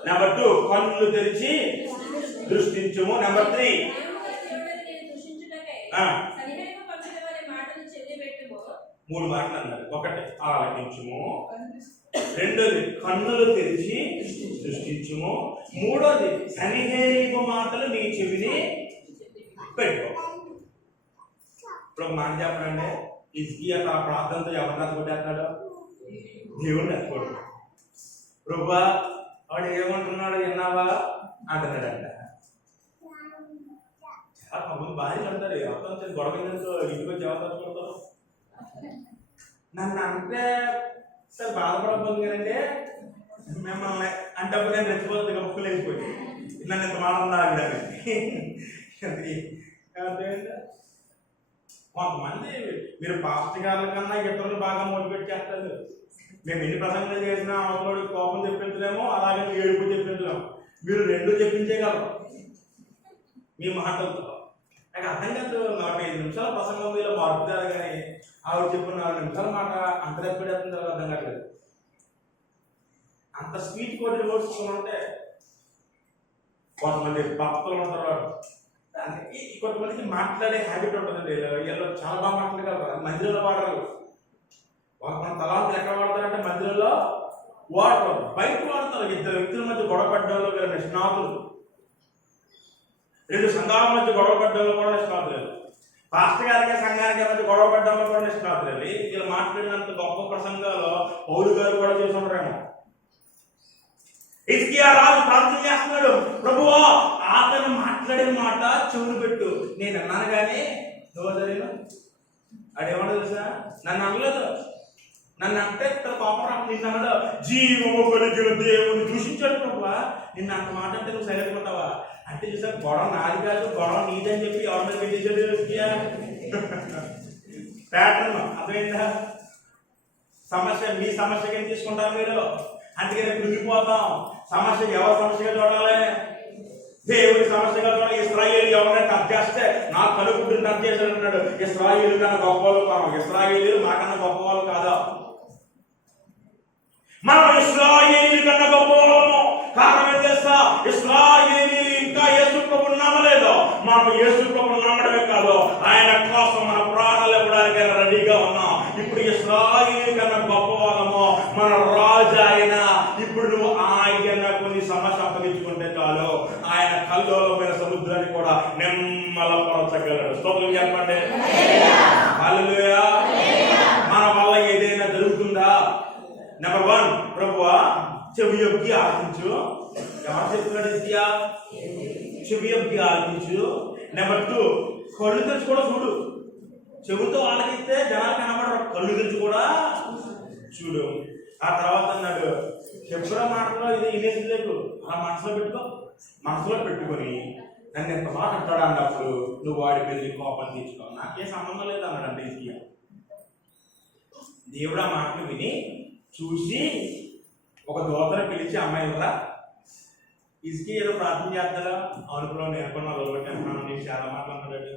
నెంబర్ 2 కన్నులు తెరిచి దృష్టించుము. నెంబర్ 3 3 మాటలు అన్నారు. 1 ఆలకించుము, 2 కన్నులు తెరిచి దృష్టించుము, 3 సన్హెరీబు మాటలు నీ చెవిని పెట్టుకో. ఇప్పుడు మాట చెప్పండి, హిజ్కియా ఆ ప్రార్థనతో ఎవరిని అతుకుంటేస్తాడు? దేవుడిని అతుకోడు. ప్రభువా వాడు ఏమంటున్నాడు విన్నావా అంటున్నాడంట. చాలా కొంతమంది భార్య అంటారు, ఎవరితో గొడవ ఇంటికి వచ్చి ఎవరు తట్టుకుంటారు? నన్ను అంటే సార్ బాధపడబోతుంది కదంటే మిమ్మల్ని అంటే అప్పుడు నేను రెచ్చిపోతుంది, గొప్పలు వెళ్ళిపోయి నన్ను ఇంత మాట కొంతమంది మీరు పాస్టర్ గారి కన్నా ఇతరులు బాగా మోటివేట్ చేస్తారు. మేము ఎన్ని ప్రసంగాలు చేసినా అవతల కోపం తెప్పించలేము, అలాగే ఏడుపు తెప్పించలేము. మీరు రెండు చెప్పించేయగలరు మీ మాటలతో. నాకు అర్థం కాదు, 45 నిమిషాల ప్రసంగం మీద మారుతారు కానీ ఆవిడ చెప్పిన 4 నిమిషాల మాట అంత తప్పిడేస్తుందో అర్థం కావట్లేదు. అంత స్వీట్ కోటి వర్డ్స్ ఉంటే కొంతమంది భక్తులు ఉంటారు, కొంతమందికి మాట్లాడే హ్యాబిట్ ఉంటుందండి. వీళ్ళు చాలా బాగా మాట్లాడగలరు, మందిరంలో వాడరు. మన తలాంతులు ఎక్కడ వాడతారంటే మందిరంలో వాడతారు, బయట వాడతారు. 2 వ్యక్తుల మధ్య గొడవ పడ్డంలో వీళ్ళ నిష్ణాతులు, 2 సంఘాల మధ్య గొడవ పడ్డంలో కూడా నిష్ణాతులు, పాస్టర్ గారికి సంఘానికి మధ్య గొడవ పడ్డంలో కూడా నిష్ణాతులు. వీళ్ళు మాట్లాడినంత గొప్ప ప్రసంగాలు పౌలు గారు కూడా చేసి ఉంటారేమో. హిజ్కియా రాజు ప్రార్థన చేస్తున్నాడు, ప్రభువా అతను మాట్లాడే మాట చెవులు పెట్టు. నేను అన్నాను కానీ నువ్వు జరిగిన అడేమన్నా తెలుసా, నన్ను అనలేదు. నన్ను అంటే కోపం నిన్ను అన్నాడు, జీవము కలిగిన దేవుని దూషించాడు ప్రభువా. నిన్ను అంత మాట అంటే నువ్వు సైలెంట్ ఉంటావా అంటే చూసా, గొడవ నాది కాదు గొడవ నీదని చెప్పి ఎవరి మీద పెట్టేశాడు హిజ్కియా. ప్యాటర్న్ అర్థమైందా? సమస్య మీ సమస్య కింద తీసుకుంటారు మీరు, అందుకని కృంగిపోతాం. సమస్య ఎవరి సమస్యగా చూడాలి? దేవుని సమస్యగా చూడాలి. ఇశ్రాయేలు ఎవరైనా టచ్ చేస్తే నాకు కలుపుకుంటుని టచ్ చేశాడు అన్నాడు. ఇశ్రాయేలు కన్నా గొప్ప వాళ్ళు కాదు, ఇశ్రాయేలు మాకన్నా గొప్ప వాళ్ళు కాదా? మనం ఇశ్రాయేలు కన్నా గొప్ప వాళ్ళము. కారణం ఏం చేస్తా, ఇశ్రాయేలు ఇంకా యేసు ప్రభువుని నమ్మలేదు. మనం యేసు ప్రభువుని నమ్మడమే కాదు, ఆయన కోసం మన ప్రాణాలు ఇవ్వడానికి రెడీగా ఉన్నాం. ఇప్పుడు ఇశ్రాయేలు కన్నా గొప్ప వాళ్ళము, మన రాజు ఆయన. ఇప్పుడు నువ్వు ఆయన కొన్ని సమస్య అప్పగించుకుంటే చాలు, ఆయన కల్లోలమైన సముద్రాన్ని కూడా నిమ్మలపరచగలడు. స్తోత్రం చెప్పండి. హల్లెలూయా. మన వల్ల ఏదైనా జరుగుతుందా? నెంబర్ 1, ప్రభువా చెవి యొక్కి ఆలోచించు. ఎవరు చెప్తున్నాడు? హిజ్కియా చెవి యొక్కి ఆలోచించు. నెంబర్ 2, కళ్ళు తెరిచి కూడా చూడు. చెవితో ఆలోచిస్తే జనాలు కనబడరు, కళ్ళు తెరిచి కూడా చూడు. ఆ తర్వాత అన్నాడు, చెప్పిన మాటలో ఇది ఇనేసిలేకు ఆ మనసులో పెట్టుకో. మనసులో పెట్టుకొని నన్ను ఎంత మాట అంటాడు అన్నప్పుడు నువ్వు వాడి మీద కోపం తీర్చుకో. నాకే సంబంధం లేదు అన్నాడు అంటే హిజ్కియా. దేవుడు ఆ మాటలు విని చూసి ఒక దోతను పిలిచి, అమ్మాయిలరా హిజ్కియా ఏదో ప్రార్థన చేస్తాడా అనుకులో నేర్కొన్న వదిలిపెట్టాను, నీకు చాలా మాటలు అన్నాడు.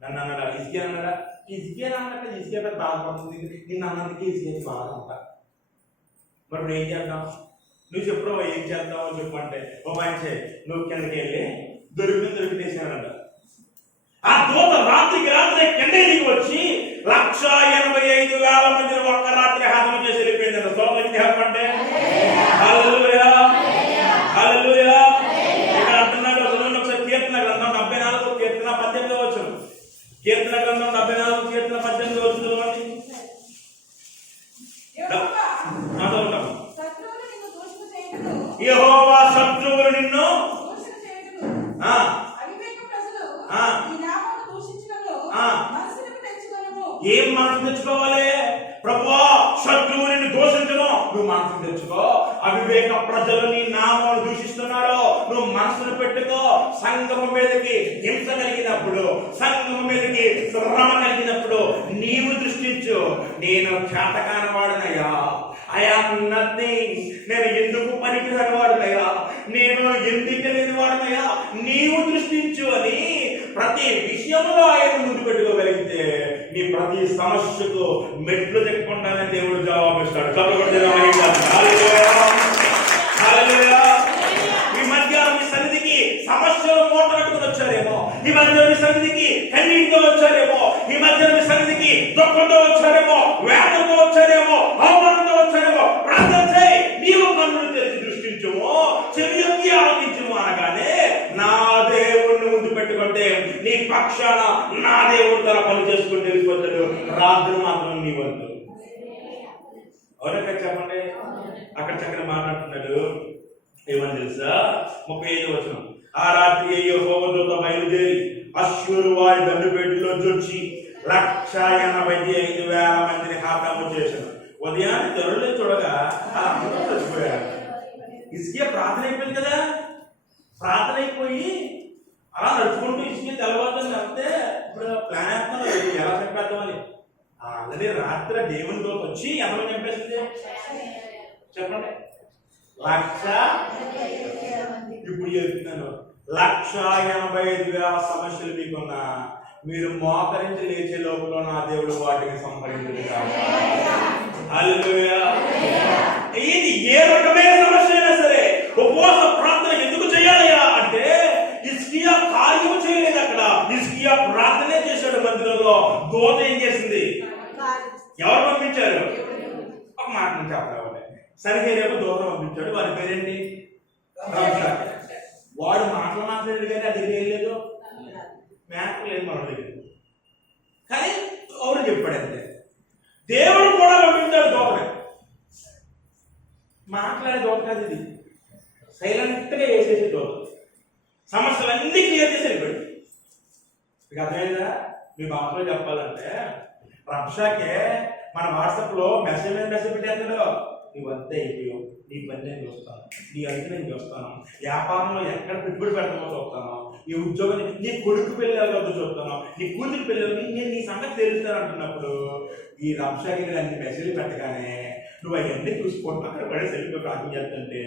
నన్ను అన్నాడా? హిజ్కియా అన్నాడా? హిజ్కియా అన్నట్టు హిజ్కియా బాధపడుతుంది, నిన్ను అన్నందుకు హిజ్కియా బాధ ఉంటా. మరి నువ్వు ఏం చేద్దాం? నువ్వు చెప్పు ఏం చేద్దావు అని చెప్పంటే, ఓ పని చేయి, నువ్వు కిందకి వెళ్ళి దొరికితేసానంట. ఆ దూత రాత్రికి రాత్రి కిందకి వచ్చి 185,000 మందిని ఒక్క రాత్రి హతం చేసి వెళ్ళిపోయిందంట. స్తోత్రం చెప్పండి. హల్లెలూయా, హల్లెలూయా. ఇక్కడ అంటున్నాడు, ఒకసారి కీర్తన గ్రంథం 74 కీర్తన 18 వచనం. కీర్తన గ్రంథం 74 కీర్తన 18 వచనం. యెహోవా శత్రువులు నిన్ను ఏం మనసు తెచ్చుకోవాలి? ప్రభువా శత్రువు నిన్ను దూషించను, నువ్వు మనసును తెచ్చుకో. అవివేక ప్రజలు నీ నామమును దూషిస్తున్నారు, నువ్వు మనసును పెట్టుకో. సంఘము మీదకి హింస కలిగినప్పుడు, సంఘము మీదకి శ్రమ కలిగినప్పుడు నీవు దృష్టించు, నేను చేతకాని వాడునయ్యా, ఐ ఆమ్ నథింగ్, నేను ఎందుకు పనికిరాని వాడునయ్యా, నేను ఎందుకు లేని వాడునయ్యా, నీవు దృష్టించు అని ప్రతి విషయంలో ఆయన ముందు పెట్టుకోగలిగితే నీ ప్రతి సమస్యకు మెట్లు తెక్కుండానే దేవుడు జవాబిస్తాడు. ఈ మధ్య మీ సన్నిధికి సమస్యలు మూట కట్టుకుని వచ్చారేమో, ఈ మధ్య మీ సన్నిధికి కన్నీటితో వచ్చారేమో, ఈ మధ్య మీ సన్నిధికి దుఃఖంతో వచ్చారేమో, వేదనతో వచ్చారేమో, అవమానంతో వచ్చారేమో. ప్రార్థన చేయి, నీవు కన్నులు తెరిచి దృష్టించుమో, చెవి యొక్కి ఆలోచించుము అనగానే నా దేవుడిని ముందు పెట్టుకుంటే నీ పక్షాన నా దేవుడు తన పని చేసుకుని వెళ్ళిపోతాడు. రాత్రి మాత్రం నీ వద్దు. అవునక్క చెప్పండి. అక్కడ చక్కగా మాట్లాడుతున్నాడు. ఏమని తెలుసా? 35వ వచనం. ఆ రాత్రి యెహోవా దూత బయలుదేరి అశ్షూరు వారి దండుపేటలో జొచ్చి 185,000 మందిని హతము చేశాడు. ఉదయాన్ని తెరులే చూడగా అందరూ చచ్చిపోయారు. హిజ్కియా ప్రార్థన అయిపోయింది కదా, ప్రార్థన అయిపోయి అలా నడుచుకుంటూ హిజ్కియా తెల్లవారుజామున వెళ్తే ఇప్పుడు ప్లాన్ వేస్తున్నారు ఎలా చెప్పేద్దామని. ఆల్రెడీ అంటే రాత్రి దేవుని దూత వచ్చి ఎంతమంది చంపేసింది చెప్పండి? 1,80,000. ఇప్పుడు చెప్తున్నాను, 1,85,000 సమస్యలు మీకున్నా మీరు మోకరించి లేచే లోపల నా దేవుడు వాటికి సంహరించుడు కాదు. హల్లెలూయా. ఇది ఏ రకమైన సమస్య అయినా సరే ఉపవాస ప్రార్థన ఎందుకు చేయాలయ్యా అంటే హిజ్కియా కార్యము చేయలేదు, అక్కడ హిజ్కియా ప్రార్థనే చేశాడు. మందిరంలో దూత ఏం చేసింది? ఎవరు పంపించారు? ఒక మాట నుంచి చెప్పాలి. సన్హెరీబు దూత పంపించాడు. వారి పేరేంటి? రబ్షాకే. వాడు మాట్లాడలేదు కానీ అది ఏం లేదు, మ్యాటర్ లేదు మన దగ్గర, కానీ ఎవరు చెప్పాడు అంతే. దేవుడు కూడా పంపించాడు దూతని. మాట్లాడే దూత కాదు ఇది, సైలెంట్ గా వేసేసే దూత. సమస్యలన్నీ క్లియర్ చేసి వెళ్ళిపోయాడు. మీకు అర్థమైందా? మీ భాషలో చెప్పాలంటే రబ్షాకే మన వాట్సాప్ లో మెసేజ్ పెట్టేస్తాడు, నీవంతా అయిపోయావు, నీ పని నేను చూస్తాను, నీ అడిగి నేను చూస్తాను, వ్యాపారంలో ఎక్కడ పెట్టుబడి పెడతామో చూస్తాను, ఈ ఉద్యోగం నీ కొడుకు పెళ్ళాలో చూస్తాను, నీ కూతురు పెళ్ళాలి, నేను నీ సంగతి తెలుస్తాను అంటున్నప్పుడు ఈ రబ్షాకి అన్ని మెసేజ్లు పెట్టగానే నువ్వు అవన్నీ చూసుకుంటూ అక్కడ పడే సెల్ఫీ ప్రార్థన చేస్తుంటే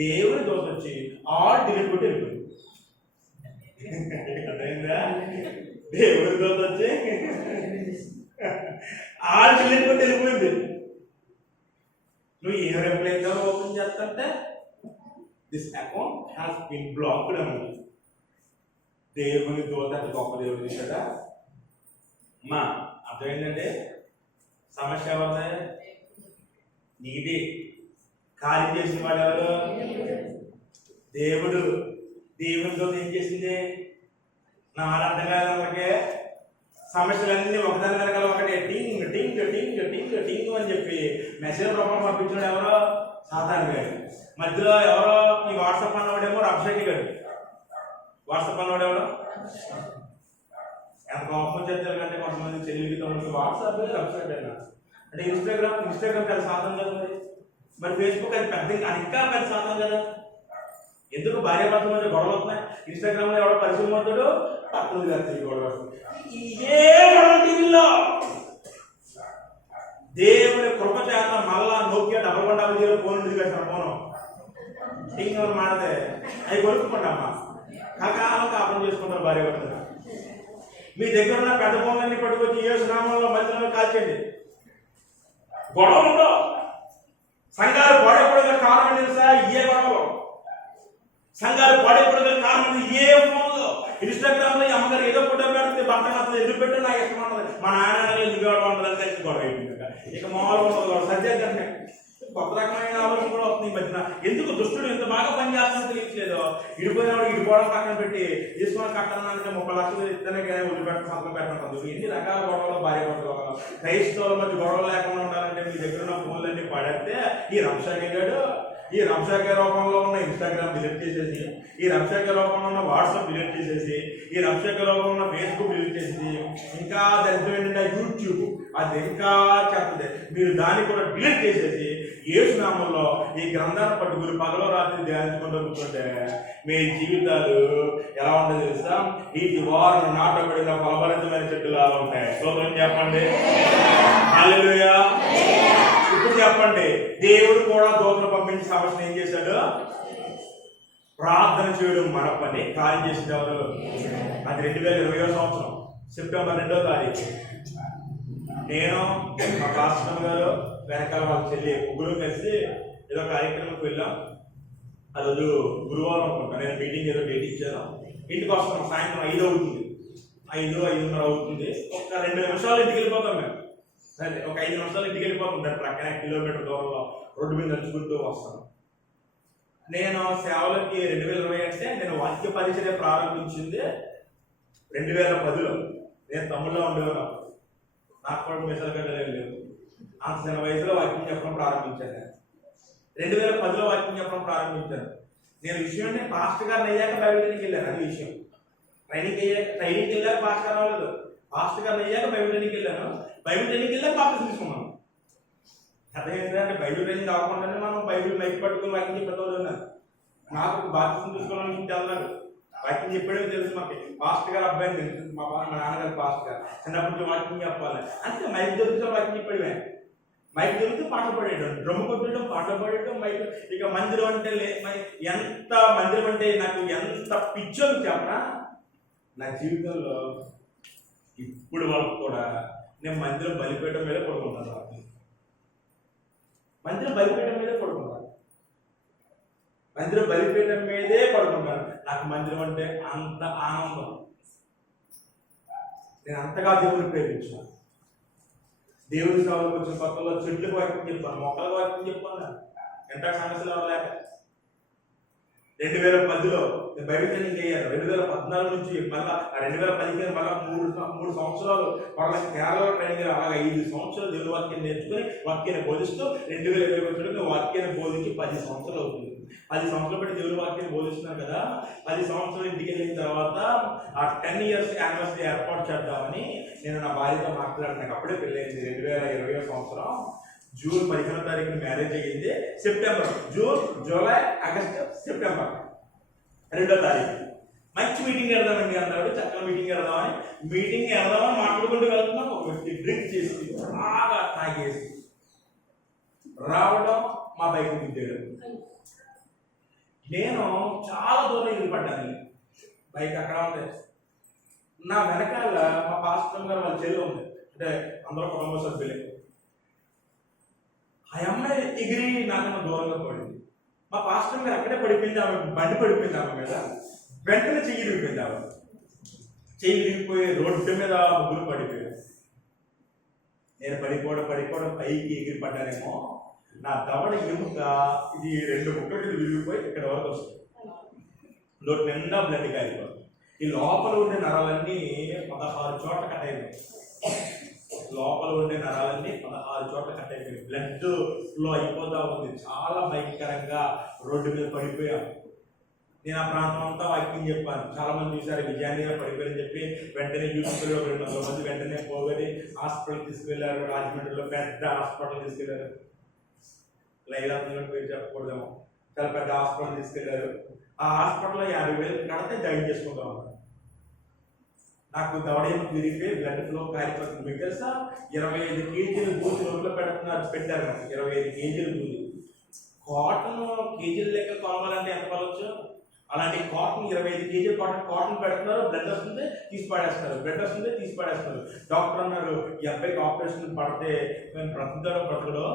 దేవుడి దోష వచ్చి ఆల్ డిలీట్ కొట్టి వెళ్ళిపోయింది. అర్థమైందా? దేవుడి దోష వచ్చి ఆల్ డిలీట్ కొట్టి వెళ్ళిపోయింది. నువ్వు ఏ రిప్లైగా ఓపెన్ చేస్తుంటే this account has been blocked అని. దేవుని దోత గొప్ప దేవుడు చూసాడా? మా అర్థమైందంటే సమస్య ఎవరిదే? నీది. కార్యం చేసిన వాడు ఎవరు? దేవుడు. దేవునితో ఏం చేసింది? నా అర్థం కాదు అందరికీ. సమస్యలన్నీ ఒకదాని వెనకాల ఒకటి టింగ్ టింగ్ టింగ్ టింగ్ టింగ్ అని చెప్పి మెసేజ్ రూపంలో పంపించాడు ఎవరో? సాతాను గారు. మధ్యలో ఎవరో ఈ వాట్సాప్ అన్నవాడేమో రబ్షాకి గారు. వాట్సాప్ అన్నవాడేమో ఎంత కోపం చేస్తారు కంటే కొంతమంది చెల్లికి తమ్ముడికి వాట్సాప్ రబ్షాక్ అయినా అంటే ఇన్స్టాగ్రామ్ పెద్ద సాధనం కదా. మరి ఫేస్బుక్ అది పెద్ద ఇంకా పెద్ద సాధనం కదా. ఎందుకు భార్య భర్తల మధ్య గొడవలు వస్తున్నాయి? ఇన్స్టాగ్రామ్ లో ఎవడో పరిచయం అవుతాడు, పక్కన చేస్తాయి గొడవ. ఏ గొడవ టీవీలో దేవుని కృప చేత మళ్ళా నోకియా 1100 ఫోన్ పెట్టిన ఫోను టింగ్ అని మాడితే అవి కొనుక్కుంటామ్మా కాకాలం కాపం చేసుకుంటారు భార్య భర్తలు. మీ దగ్గర ఉన్న పెద్ద ఫోన్లన్నీ పట్టుకొచ్చి ఏ నామంలో మధ్యలో కాల్చండి, గొడవ ఉండవు. సంఘాలు పాడైపోవడం కారణం తెలుసా? ఏ గొడవలు. సంఘాలు పాడైపోవడం కారణం ఏ ఫోన్లో ఇన్స్టాగ్రామ్ లో అమ్మగారు ఏదో ఫోటో పెడితే భర్త అసలు ఎందుకు పెట్టు నాకు ఇష్టం ఉండదు, మా నాయన ఎందుకు ఉంటుంది కలిసి గొడవ అయిపోయింది. ఇక మామూలుగా ఉంటుంది సత్యం కంటే కొత్త రకమైన ఆలోచన కూడా వస్తుంది ఈ మధ్యన. ఎందుకు దుష్టుడు ఎంత బాగా పనిచేస్తుందో తెలియట్లేదు. ఇడిపోయినవాడు ఇడిపోవడం పక్కన పెట్టి తీసుకొని కట్టాలంటే 30 లక్షలు ఇస్తేనే కానీ వదిలిపెట్ట సంతకం పెట్టడం. ఎన్ని రకాల గొడవలు భార్య భర్తలు. క్రైస్తవుల మధ్య గొడవలు లేకుండా ఉండాలంటే మీ దగ్గర ఉన్న ఫోన్లన్నీ పడేస్తే ఈ రబ్షాకే గాడు ఈ రబ్షాకే రూపంలో ఉన్న ఇన్స్టాగ్రామ్ డిలీట్ చేసేసి, ఈ రబ్షాకే రూపంలో ఉన్న వాట్సాప్ డిలీట్ చేసేసి, ఈ రబ్షాకే రూపంలో ఉన్న ఫేస్బుక్ డిలీట్ చేసేసి, ఇంకా దరిద్రం ఏంటంటే యూట్యూబ్ అది ఇంకా చెప్తుంది. మీరు దాన్ని కూడా డిలీట్ చేసేసి యేసు నామంలో ఈ గ్రంథాన్ని పట్టుకుని పగలో రాత్రి ధ్యానించుకుంటూ కూర్చుంటే మీ జీవితాలు ఎలా ఉంటుందో తెలుసా? ఈ వారం నాటబడిన ఫలభరితమైన చెట్టులా ఉంటాయి. స్తోత్రం చెప్పండి. హల్లెలూయా. ఇప్పుడు చెప్పండి, దేవుడు కూడా దూతను పంపించి సమస్యను ఏం చేశాడు? ప్రార్థన చేయడం మన పని. కార్యం చేసింది ఎవరు? అది 2020 సంవత్సరం సెప్టెంబర్ 2వ తారీఖు. నేను మా పాస్టర్ గారు వెనకాల వాళ్ళ చెల్లి ముగ్గురు కలిసి ఏదో కార్యక్రమంకి వెళ్ళాం. ఆ రోజు గురువారం అనుకుంటా. నేను మీటింగ్ ఏదో డేట్ ఇచ్చాను. ఇంటికి వస్తాం సాయంత్రం 5 అవుతుంది, 5:30 అవుతుంది. ఒక 2 నిమిషాలు ఇంటికి వెళ్ళిపోతాం మేము. సరే ఒక 5 నిమిషాలు ఇంటికి వెళ్ళిపోతుంటాను. ప్రక్కనే కిలోమీటర్ దూరంలో రోడ్డు మీద నడుచుకుంటూ వస్తాను. నేను సేవలకి 2020 అంటే నేను వాక్య పరిచర్య ప్రారంభించింది 2010లో. నేను తమ్ముళ్ళలో ఉండేవాను. నాకు కూడా మిసాలు గడ్డలేదు లేవు. అంత చిన్న వయసులో వాక్యం చెప్పడం ప్రారంభించాను. 2010లో వాక్యం చెప్పడం ప్రారంభించాను. నేను విషయం అంటే పాస్టర్ గారిని అయ్యాక బైబిల్ ట్రైనింగ్కి వెళ్ళాను. అది విషయం. ట్రైనింగ్కి వెళ్ళాక పాస్టర్ గారు అవ్వలేదు. పాస్టర్ గారిని అయ్యాక బైబిల్ ట్రైనింగ్కి వెళ్ళాను. బైబిల్ ట్రైనింగ్కి వెళ్ళాక బాప్టిజం తీసుకున్నాను. అర్థమైందంటే బైబిల్ ట్రైనింగ్ కాకుండానే మనం బైబిల్ మైక్ పట్టుకుని వాక్యం చెప్పేవాళ్ళు ఉన్నారు. నాకు బాప్టిజం తీసుకోవాలని తెలన్నారు. వాక్యం చెప్పాడో తెలుసు మాకు. పాస్టర్ గారు అబ్బాయిని తెలుసు, మా నాన్నగారు పాస్టర్ గారు చిన్నప్పటి నుంచి వాక్యం చెప్పాలి అంటే మైక్ దొరికితే వాక్యం చెప్పాడు. మైక్ దొరికితే పాటలు పాడాడు, డ్రమ్ కొట్టడం, పాటలు పాడటం, మైక్. ఇక మందిరం అంటే ఎంత మందిరం అంటే నాకు ఎంత పిచ్చో చెప్పనా. నా జీవితంలో ఇప్పుడు వరకు కూడా నేను మందిరం బలిపీఠం మీద పడుకుంటాను. మందిరం బలిపీఠం మీదే పడుకుంటాను, మందిరం బలిపీఠం మీదే పడుకుంటాను. నాకు మందిరం అంటే అంత ఆనందం. నేను అంతగా దేవుడిని ప్రేమించాను. దేవుడి సేవలకు వచ్చిన కొత్తలో చెట్లకు వాక్యం చెప్పాను, మొక్కలకు వాక్యం చెప్పాను. ఎంత సమస్యలు అవ్వలేక 2010లో నేను బైబిల్ ట్రైనింగ్ అయ్యాను. 2014 నుంచి మళ్ళీ 2015 మళ్ళీ మూడు సంవత్సరాలు వాళ్ళ కేరళలో ట్రైనింగ్ అయ్యాను. అలాగే 5 సంవత్సరాలు దేవుడి వాక్యం నేర్చుకుని వాక్యాన్ని బోధిస్తూ 2021 వాక్యాన్ని బోధించి 10 సంవత్సరాలు అవుతుంది. 10 సంవత్సరాలు బట్టి దేవుడి వాక్యాన్ని బోధిస్తున్నాను కదా. 10 సంవత్సరాలు ఇంటికి వెళ్ళిన తర్వాత ఆ 10 years యానివర్సరీ ఏర్పాటు చేద్దామని నేను నా భార్యతో మాట్లాడాను. నాకు అప్పుడే పెళ్ళైంది. 2020 సంవత్సరం జూన్ 15వ తారీఖున మ్యారేజ్ అయ్యింది. September, June, July, August, September 2వ తారీఖు మంచి మీటింగ్ వెళ్దామండి అన్నాడు. చక్కగా మీటింగ్ వెళ్దామని మాట్లాడుకుంటూ వెళ్తున్నాం. ఒక వ్యక్తి డ్రింక్ చేసి బాగా తాగేసి రావడం మా బైక్ గుద్దాడు. నేను చాలా దూరం ఎగిరిపడ్డాను. బైక్ అక్కడ ఉంది. నా వెనకాల మా పాస్టర్ గారు వాళ్ళ చెల్లి ఉంది, అంటే అందరూ కుటుంబ సభ్యులే. ఆ అమ్మాయి ఎగిరి నాకన్నా దూరంగా పడింది. మా పాస్టర్ గారు అక్కడే పడిపోయింది. ఆమె బండి పడిపోయింది ఆమె మీద. వెంటనే చెయ్యి విరిగిపోయింది. ఆమె చెయ్యి విరిగిపోయి రోడ్డు మీద ముగ్గురు పడిపోయారు. నేను పడిపోవడం పైకి ఎగిరి పడ్డానేమో. నా దవడ ఎముక ఇది 2 ముక్కలు విరిగిపోయి ఇక్కడ వరకు వస్తుంది. నోటి నిండా బ్లడ్ కాలిపోతుంది. ఈ లోపల ఉండే నరాలన్నీ 16 చోట్ల కట్ అయిపోయి, లోపల ఉండే నరాలన్నీ 16 చోట్ల కట్ అయిపోయి బ్లడ్ ఫ్లో అయిపోతా ఉంది. చాలా భయంకరంగా రోడ్డు మీద పడిపోయాను. నేను ఆ ప్రాంతం అంతా వాక్యం చెప్పాను. చాలా మంది చూసారు విజయాన్ని పడిపోయారని చెప్పి వెంటనే యూట్యూబ్లో 200 మంది వెంటనే పోగొని హాస్పిటల్ తీసుకెళ్లారు. రాజమండ్రిలో పెద్ద హాస్పిటల్ తీసుకెళ్లారు. లైలాంధ్రలో పేరు చెప్పకూడదేమో, చాలా పెద్ద హాస్పిటల్ తీసుకెళ్లారు. ఆ హాస్పిటల్లో 50,000 కడితే జాయిన్ చేసుకుంటా ఉన్నారు. నాకు దవడేమో విరిగిపోయి బ్లడ్ ఫ్లో కారిపోతుంది. మీకు తెలుసా 25 కేజీలు దూది రోడ్లో పెట్టారు నాకు. 25 కేజీలు దూది. కాటన్ కేజీల లెక్క కొనాలంటే ఎంత పడవచ్చు? అలాంటి కాటన్ 25 కేజీల కాటన్ పెడుతున్నారు. బ్లడ్ వస్తుంది తీసి పడేస్తారు. డాక్టర్ అన్నారు ఈ అబ్బాయికి ఆపరేషన్ పడితే మేము బ్రతకడో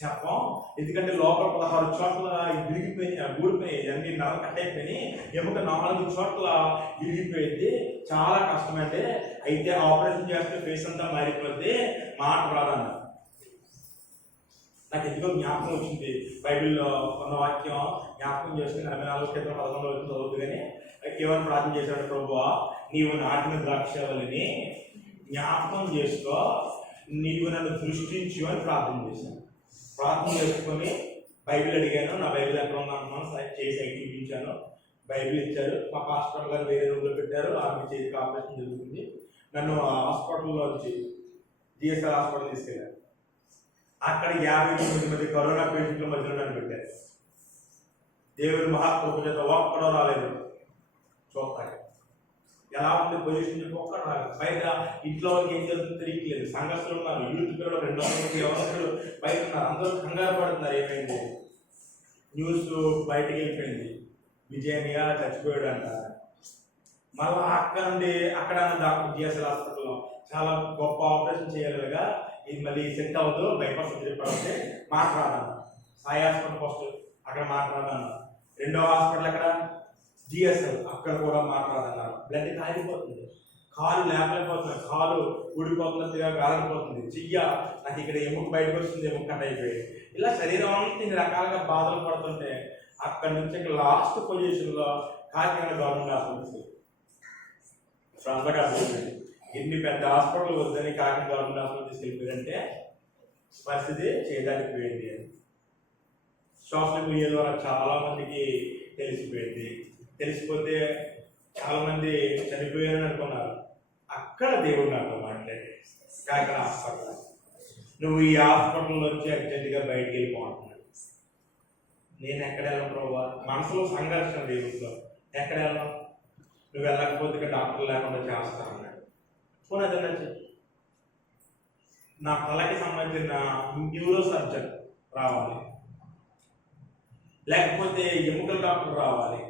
చెప్పం, ఎందుకంటే లోపల 16 చోట్ల విరిగిపోయినాయి, ఊడిపోయాయి, అన్ని నరం కట్ అయిపోయినాయి, ఎముక 4 చోట్ల విరిగిపోయింది, చాలా కష్టమంటే. అయితే ఆపరేషన్ చేస్తే ఫేస్ అంతా మారిపోతే మాట రాదన్నారు. నాకు ఎందుకో జ్ఞాపకం వచ్చింది. బైబిల్లో ఉన్న వాక్యం జ్ఞాపకం చేసుకుని 44 క్రితం 11 వచ్చింది చదువుతూ కానీ ఏమని ప్రార్థన చేశాడు? ప్రభువా, నీవు నాటిన ద్రాక్షవల్లిని జ్ఞాపకం చేసుకో, నీవు నన్ను సృష్టించు అని ప్రార్థన చేశాను. ప్రార్థన చేసుకొని బైబిల్ అడిగాను. నా బైబిల్ ఎక్కడ ఉందన్నాను, చేసి చూపించాను. బైబిల్ ఇచ్చారు. మా పాస్టర్ గారు వేరే రూమ్లో పెట్టారు. ఆమె చేతికి ఆపరేషన్ జరుగుతుంది. నన్ను హాస్పిటల్లో వచ్చి జిఎస్ఆర్ హాస్పిటల్ తీసుకెళ్ళారు. అక్కడ 59 మంది కరోనా పేషెంట్ల మధ్యలో నన్ను పెట్టారు. దేవుని మహాత్మ చేత ఒక్కడో రాలేదు చూస్తాయి. ఎలా ఉంది పొజిషన్ చెప్పి ఒక్కడు రాలేదు. బయట ఇంట్లో ఏం జరుగుతుందో తెలియట్లేదు. సంఘస్థులు ఉన్నారు, యూత్ పిల్లలు 200 మంది ఎవరు బయట ఉన్నారు. అందరూ కంగారు పడుతున్నారు. ఏమైంది? న్యూస్ బయటకు వెళ్ళిపోయింది, విజయనియా చచ్చిపోయాడు అంటారు. మళ్ళీ అక్కడ నుండి అక్కడ డాక్టర్ జిఎస్ఎల్ హాస్పిటల్లో చాలా గొప్ప ఆపరేషన్ చేయగలగా ఇది మళ్ళీ సెట్ అవుతూ బైపాస్ సర్జరీ పడితే మాట్లాడాను. సాయి హాస్పిటల్ ఫస్ట్ అక్కడ మాట్లాడాను. 2వ హాస్పిటల్ అక్కడ జిఎస్ఎల్ అక్కడ కూడా మాట్లాడన్నారు. బ్లడ్ కాలిపోతుంది, కాలు లేపలేకపోతుంది, కాలు ఊడిపోతున్నట్టుగా కాలిపోతుంది, చెయ్య నాకు ఇక్కడ ఎముక బయటకు వస్తుంది, ఎముక కట్ అయిపోయి ఇలా శరీరం అంతా ఇన్ని రకాలుగా బాధలు పడుతుంటే అక్కడి నుంచి ఇక్కడ లాస్ట్ పొజిషన్లో కాకినాడ గవర్నమెంట్ హాస్పిటల్ ఎన్ని పెద్ద హాస్పిటల్ వద్దని కాకినాడ గవర్నమెంట్ హాస్పిటల్ తీసుకెళ్ళిపోయారంటే పరిస్థితి చేయడానికి పోయింది. సోషల్ మీడియా ద్వారా చాలా మందికి తెలిసిపోయింది. తెలిసిపోతే చాలా మంది చనిపోయారని అనుకున్నారు. అక్కడ దేవుడు నాతో మాట్లాడి కాకినాడ హాస్పిటల్, నువ్వు ఈ హాస్పిటల్ నుంచి అర్జెంట్గా బయటికి వెళ్ళిపోతున్నాడు. నేను ఎక్కడ వెళ్ళను ప్రభు, మనసులో సంఘర్షణ దేవుడితో ఎక్కడ వెళ్ళను. నువ్వు వెళ్ళకపోతే ఇక డాక్టర్ లేకుండా చేస్తానన్నాడు. పోనీ అదే నా తలకి సంబంధించిన న్యూరో సర్జన్ రావాలి, లేకపోతే ఎముకల డాక్టర్ రావాలి.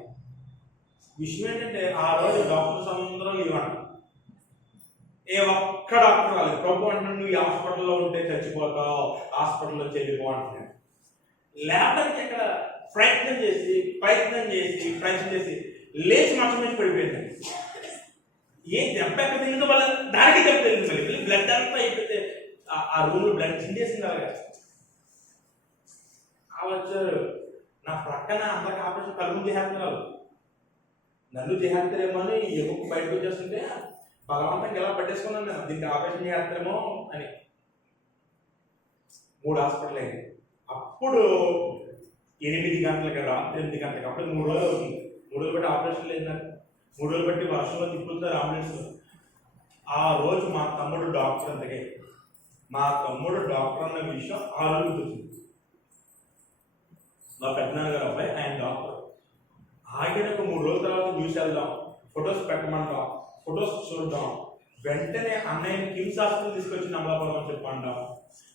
విషయం ఏంటంటే ఆ రోజు డాక్టర్స్ అందరూ ఇవ్వండి, ఏ ఒక్క డాక్టర్ రాలేదు. ప్రభు అంటే నువ్వు ఈ హాస్పిటల్లో ఉంటే చచ్చిపోతావు, హాస్పిటల్లో చెల్లిపో అంటున్నాడు. లేకపోతే ఇక్కడ ప్రయత్నం చేసి లేచి మంచం మీద పడిపోయింది. ఏం దెబ్బ ఎక్కడ తిందో వల్ల దానికి దెబ్బ తెలియదు. మళ్ళీ బ్లడ్ అంతా అయిపోతే ఆ రూమ్ బ్లడ్ చిండేసింది. అలాగా వచ్చారు నా ప్రక్కన అందరికి ఆపరేషన్ కలుగు చేస్తున్నారు, నన్ను చేస్తారేమో అని ఎముక బయటకు వచ్చేస్తుంటే భగవంతునికి ఎలా పట్టేసుకున్నాను నేను, దీనికి ఆపరేషన్ చేస్తారేమో అని. 3 హాస్పిటల్ అయింది. అప్పుడు 8 గంటలకి రాత్రి 8 గంటలకి అప్పుడు 3 రోజులు అవుతుంది. 3 రోజులు బట్టి ఆపరేషన్ లేదు నాకు. 3 రోజులు బట్టి వర్షంలో తిప్పుతారు అంబులెన్స్. ఆ రోజు మా తమ్ముడు డాక్టర్ అంతకే. మా తమ్ముడు డాక్టర్ అన్న విషయం ఆ రోజు గుర్తుంది. మా పెద్దనాన్నగారు అబ్బాయి, ఆయన డాక్టర్. ఆయన ఒక 3 రోజుల తర్వాత న్యూస్ వెళ్దాం, ఫొటోస్ పెట్టమంటాం, ఫొటోస్ చూద్దాం. వెంటనే అన్నయ్యని కిమ్స్ హాస్పిటల్ తీసుకొచ్చి అమలాపురం అని చెప్పంటాం.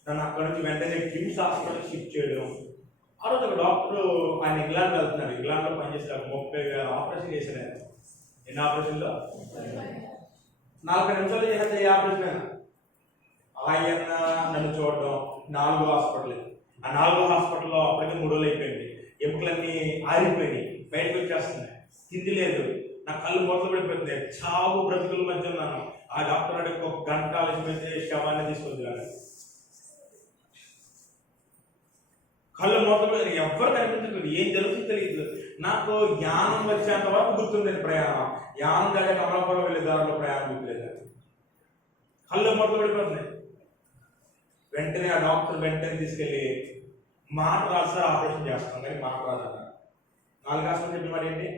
నన్ను అక్కడ నుంచి వెంటనే కిమ్స్ హాస్పిటల్ షిఫ్ట్ చేయడం. ఆ రోజు ఒక డాక్టర్ ఆయన ఇంగ్లాండ్ వెళ్తున్నారు. ఇంగ్లాండ్లో పనిచేస్తారు. 30,000 ఆపరేషన్ చేశారు. ఎన్ని ఆపరేషన్లో? 40 నిమిషాలు చేస్తే ఏ ఆపరేషన్ ఆయన నన్ను చూడడం. 4వ హాస్పిటల్. ఆ 4వ హాస్పిటల్లో అప్పటికే 3 రోజులు అయిపోయింది. ఎముకలన్నీ ఆరిపోయినాయి, బయటకు వచ్చేస్తున్నాయి, తిండి లేదు, నా కళ్ళు మూతలు పడిపోతుంది. చావు బ్రతుకుల మధ్య ఉన్నాను. ఆ డాక్టర్ అడిగి 1 గంట ఆలస్యమైతే శవాన్ని తీసుకొచ్చాడు. కళ్ళు మూతలు ఎవ్వరు కనిపించలేదు, ఏం జరుగుతుందో తెలియదు. నాకు జ్ఞానం వచ్చేంత వరకు గుర్తుంది ప్రయాణం. జ్ఞానం దాకా అమలాపురం వెళ్ళే దారిలో ప్రయాణం గుర్తులేదు. కళ్ళు మూతలు పడిపోతున్నాయి. వెంటనే ఆ డాక్టర్ వెంటనే తీసుకెళ్ళి మాట రాదు సార్, ఆపరేషన్ చేస్తాను కానీ మాట రాదన్న. 4 హాస్పిటల్ చెప్పిన మాట ఏంటి?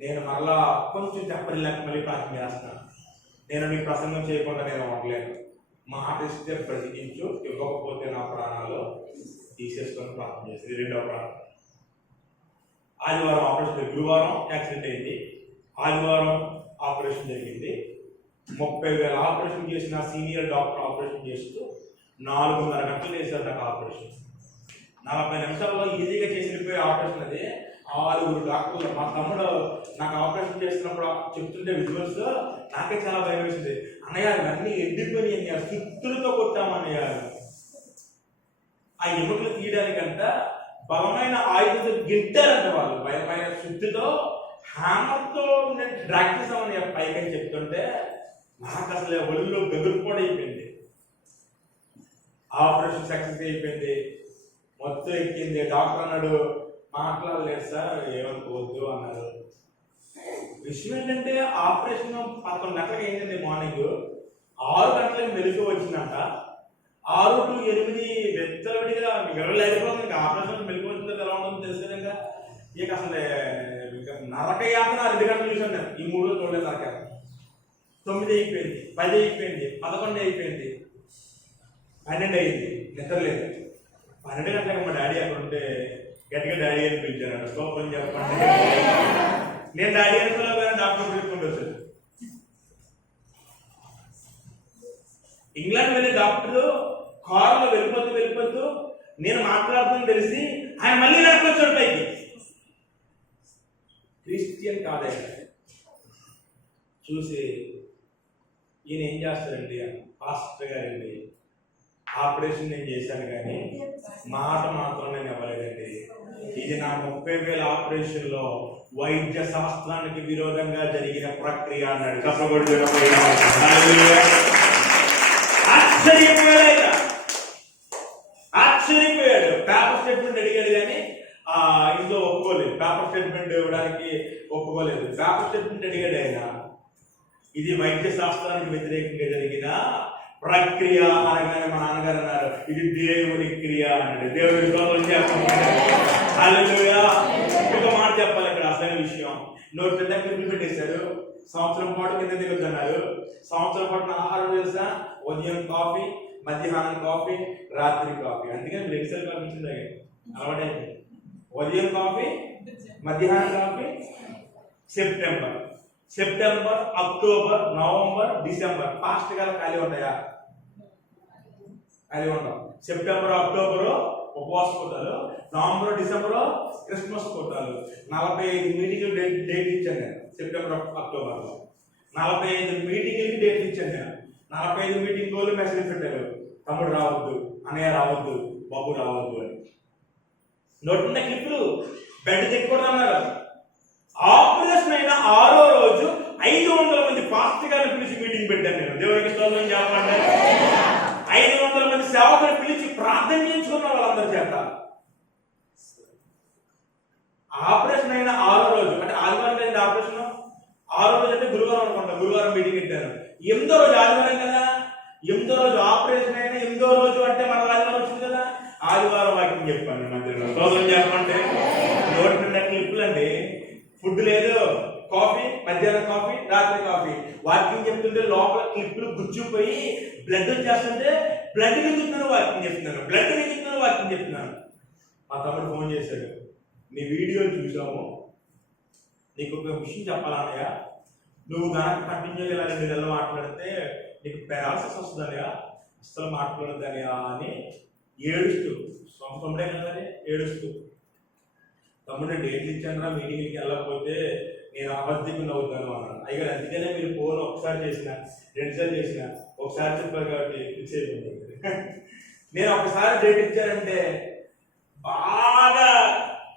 నేను మరలా కొంచెం చెప్పలేక మళ్ళీ ప్రార్థన చేస్తాను. నేను నీ ప్రసంగం చేయకుండా నేను ఉండలేను. మాట ఇస్తే బ్రతికించు, ఇవ్వకపోతే నా ప్రాణాలు తీసేసుకొని ప్రార్థన చేసింది. 2వ ప్రార్థన. ఆదివారం ఆపరేషన్, గురువారం యాక్సిడెంట్ అయింది, ఆదివారం ఆపరేషన్ జరిగింది. 30,000 ఆపరేషన్ చేసిన సీనియర్ డాక్టర్ ఆపరేషన్ చేస్తూ 4:30 గంటలు చేశారు నాకు ఆపరేషన్. 40 నిమిషాల్లో ఈజీగా చేసిపోయే ఆపరేషన్ అది. 6 డాక్టర్లు. మా తమ్ముడు నాకు ఆపరేషన్ చేసినప్పుడు చెప్తుంటే విజువల్స్ నాకే చాలా భయం వేసింది. అన్నయ్య ఇవన్నీ ఎండిపోయి అన్నయ్య, సుత్తులతో కొట్టామన్నయ్య. ఆ ఎముకలు తీయడానికంట బలమైన ఆయుధంతో గిట్టారంట వాళ్ళు. బలమైన సుత్తితో హ్యామర్తో నేను డ్రాక్ చేసామని పైకి అని చెప్తుంటే నాకు అసలు ఒళ్ళో గగురుపోడు అయిపోయింది. ఆపరేషన్ సక్సెస్ అయిపోయింది, మొత్తం ఎక్కింది. డాక్టర్ అన్నాడు మాట్లాడలేదు సార్, ఏమనుకోవద్దు అన్నారు. విషయం ఏంటంటే ఆపరేషన్ 11 గంటలకు అయిందండి. మార్నింగ్ 6 గంటలకు మెలుగు వచ్చిందంట. 6 to 8 వెత్తలుడిగా ఎవరు లేకపోతే ఇంకా ఆపరేషన్ మెలుగు వచ్చిందో ఎలా ఉంటుందో తెలుసు కదా. ఇక అసలు నరక యాత్ర 2 గంటలు చూసాను నేను. ఈ 3 రోజులు చూడలేదు నరక. 9 అయిపోయింది, 10 అయిపోయింది, 11 అయిపోయింది, 12 అయింది, నిద్ర లేదు. 12 గంటలకు మా డాడీ అక్కడ ఉంటే గట్టిగా డాడీ అని పిలిచాను. స్తోత్రం చెప్పండి. నేను డాడీ అనుకున్నా కానీ డాక్టర్ పిలుచుకుంటూ వచ్చాను. ఇంగ్లాండ్ వెళ్ళే డాక్టర్ కారులో వెళ్ళిపోతూ నేను మాట్లాడుతుందని తెలిసి ఆయన మళ్ళీ వెనక్కి వచ్చాడు పైకి. క్రిస్టియన్ కాదే చూసి ఈయన ఏం చేస్తారండి, పాస్టర్ గారండి, ఆపరేషన్ నేను చేశాను కానీ మాట మాత్రం నేను ఇవ్వలేదండి. ఇది నా 30,000 ఆపరేషన్ లో వైద్య శాస్త్రానికి విరోధంగా జరిగిన ప్రక్రియ అన్నాడు. ఆశ్చర్యపోయాడు. పేపర్ స్టేట్మెంట్ అడిగాడు కానీ ఇంట్లో ఒప్పుకోలేదు. పేపర్ స్టేట్మెంట్ ఇవ్వడానికి ఒప్పుకోలేదు. పేపర్ స్టేట్మెంట్ అడిగాడు ఆయన. ఇది వైద్య శాస్త్రానికి వ్యతిరేకంగా జరిగిన ప్రక్రియ అనగానే మా నాన్నగారు అన్నారు ఇది దేవుని క్రియ అన్నాడు. దేవుని హల్లెలూయా. ఒక మాట చెప్పాలి ఇక్కడ అసలైన విషయం. నోటి పెద్ద క్లిప్లు పెట్టేశారు. సంవత్సరం పాటు కింద దిగుతున్నారు. సంవత్సరం పాటు ఆహారం తెలుసా? ఉదయం కాఫీ, మధ్యాహ్నం కాఫీ, రాత్రి కాఫీ. అందుకని మీరు ఎన్నిసార్లు కాఫీ ఇచ్చింది అలవాటైంది. ఉదయం కాఫీ, మధ్యాహ్నం coffee, September September, October, November, December past గారు ఖాళీ ఉంటాయా? ఖాళీ ఉండవు. సెప్టెంబర్, అక్టోబర్ ఉపవాస కోటాలు, నవంబర్, డిసెంబర్ క్రిస్మస్ కోటాలు. 45 మీటింగ్లు డేట్ ఇచ్చాను నేను సెప్టెంబర్, అక్టోబర్లో. 45 మీటింగ్లకి డేట్ ఇచ్చాను నేను. 45 మీటింగ్ వాళ్ళు మెసేజ్ పెట్టారు, తమ్ముడు రావద్దు, అన్నయ్య రావద్దు, బాబు రావద్దు అని. నోటున్న క్లిప్లు బెడ్ దిక్కూడదు అన్నారు. ఆపరేషన్ అయిన 6వ రోజు 500 మంది పాస్టర్ గారిని పిలిచి మీటింగ్ పెట్టాను నేను. దేవునికి స్తోత్రం చెప్పండి. 500 మంది సేవకులను పిలిచి ప్రార్థన చేయించుకున్న వాళ్ళందరి చేత. ఆపరేషన్ అయిన 6వ రోజు అంటే ఆదివారం అయింది ఆపరేషన్. 6వ రోజు అంటే గురువారం అనుకుంటా, గురువారం మీటింగ్ పెట్టాను. 8వ రోజు ఆదివారం కదా, 8వ రోజు ఆపరేషన్ అయిన 8వ రోజు అంటే మన ఆదివారం వచ్చింది కదా, ఆదివారం వాక్యం చెప్పాను మధ్యలో. స్తోత్రం చెప్పంటే నోటి నిండా క్లిప్పులు అండి. ఫుడ్ లేదు, కాఫీ, మధ్యాహ్నం కాఫీ, రాత్రి కాఫీ. వాక్యం చెప్తుంటే లోపల క్లిప్పులు గుచ్చుపోయి బ్లడ్ వచ్చేస్తుంటే బ్లడ్ చెప్తున్నాను వాక్యం చెప్తున్నాను, బ్లడ్ చెప్తున్నాను వాక్యం చెప్తున్నాను. మా తమ్ముడు ఫోన్ చేశాడు, నీ వీడియోలు చూసాము, నీకు ఒక విషయం చెప్పాలన్నయ్య, నువ్వు కనుక కంటిన్యూగా ఇలా 2 నెలలు మాట్లాడితే నీకు పెరాలసిస్ వస్తుందన్నయ్య, అస్సలు మాట్లాడద్దనయ్యా అని ఏడుస్తూ, తమ్ముడే కదా ఏడుస్తూ, తమ్ముడు డేట్లు ఇచ్చానరా మీటింగ్కి వెళ్ళకపోతే నేను అబద్ధికుని అవుతాను అన్నాను. అయ్యారు అందుకనే మీరు ఫోన్ ఒకసారి చేసిన, 2 సార్లు చేసిన, ఒకసారి చెప్పారు కాబట్టి ఫిక్స్ అయిపోయింది. నేను ఒకసారి డేట్ ఇచ్చానంటే బాగా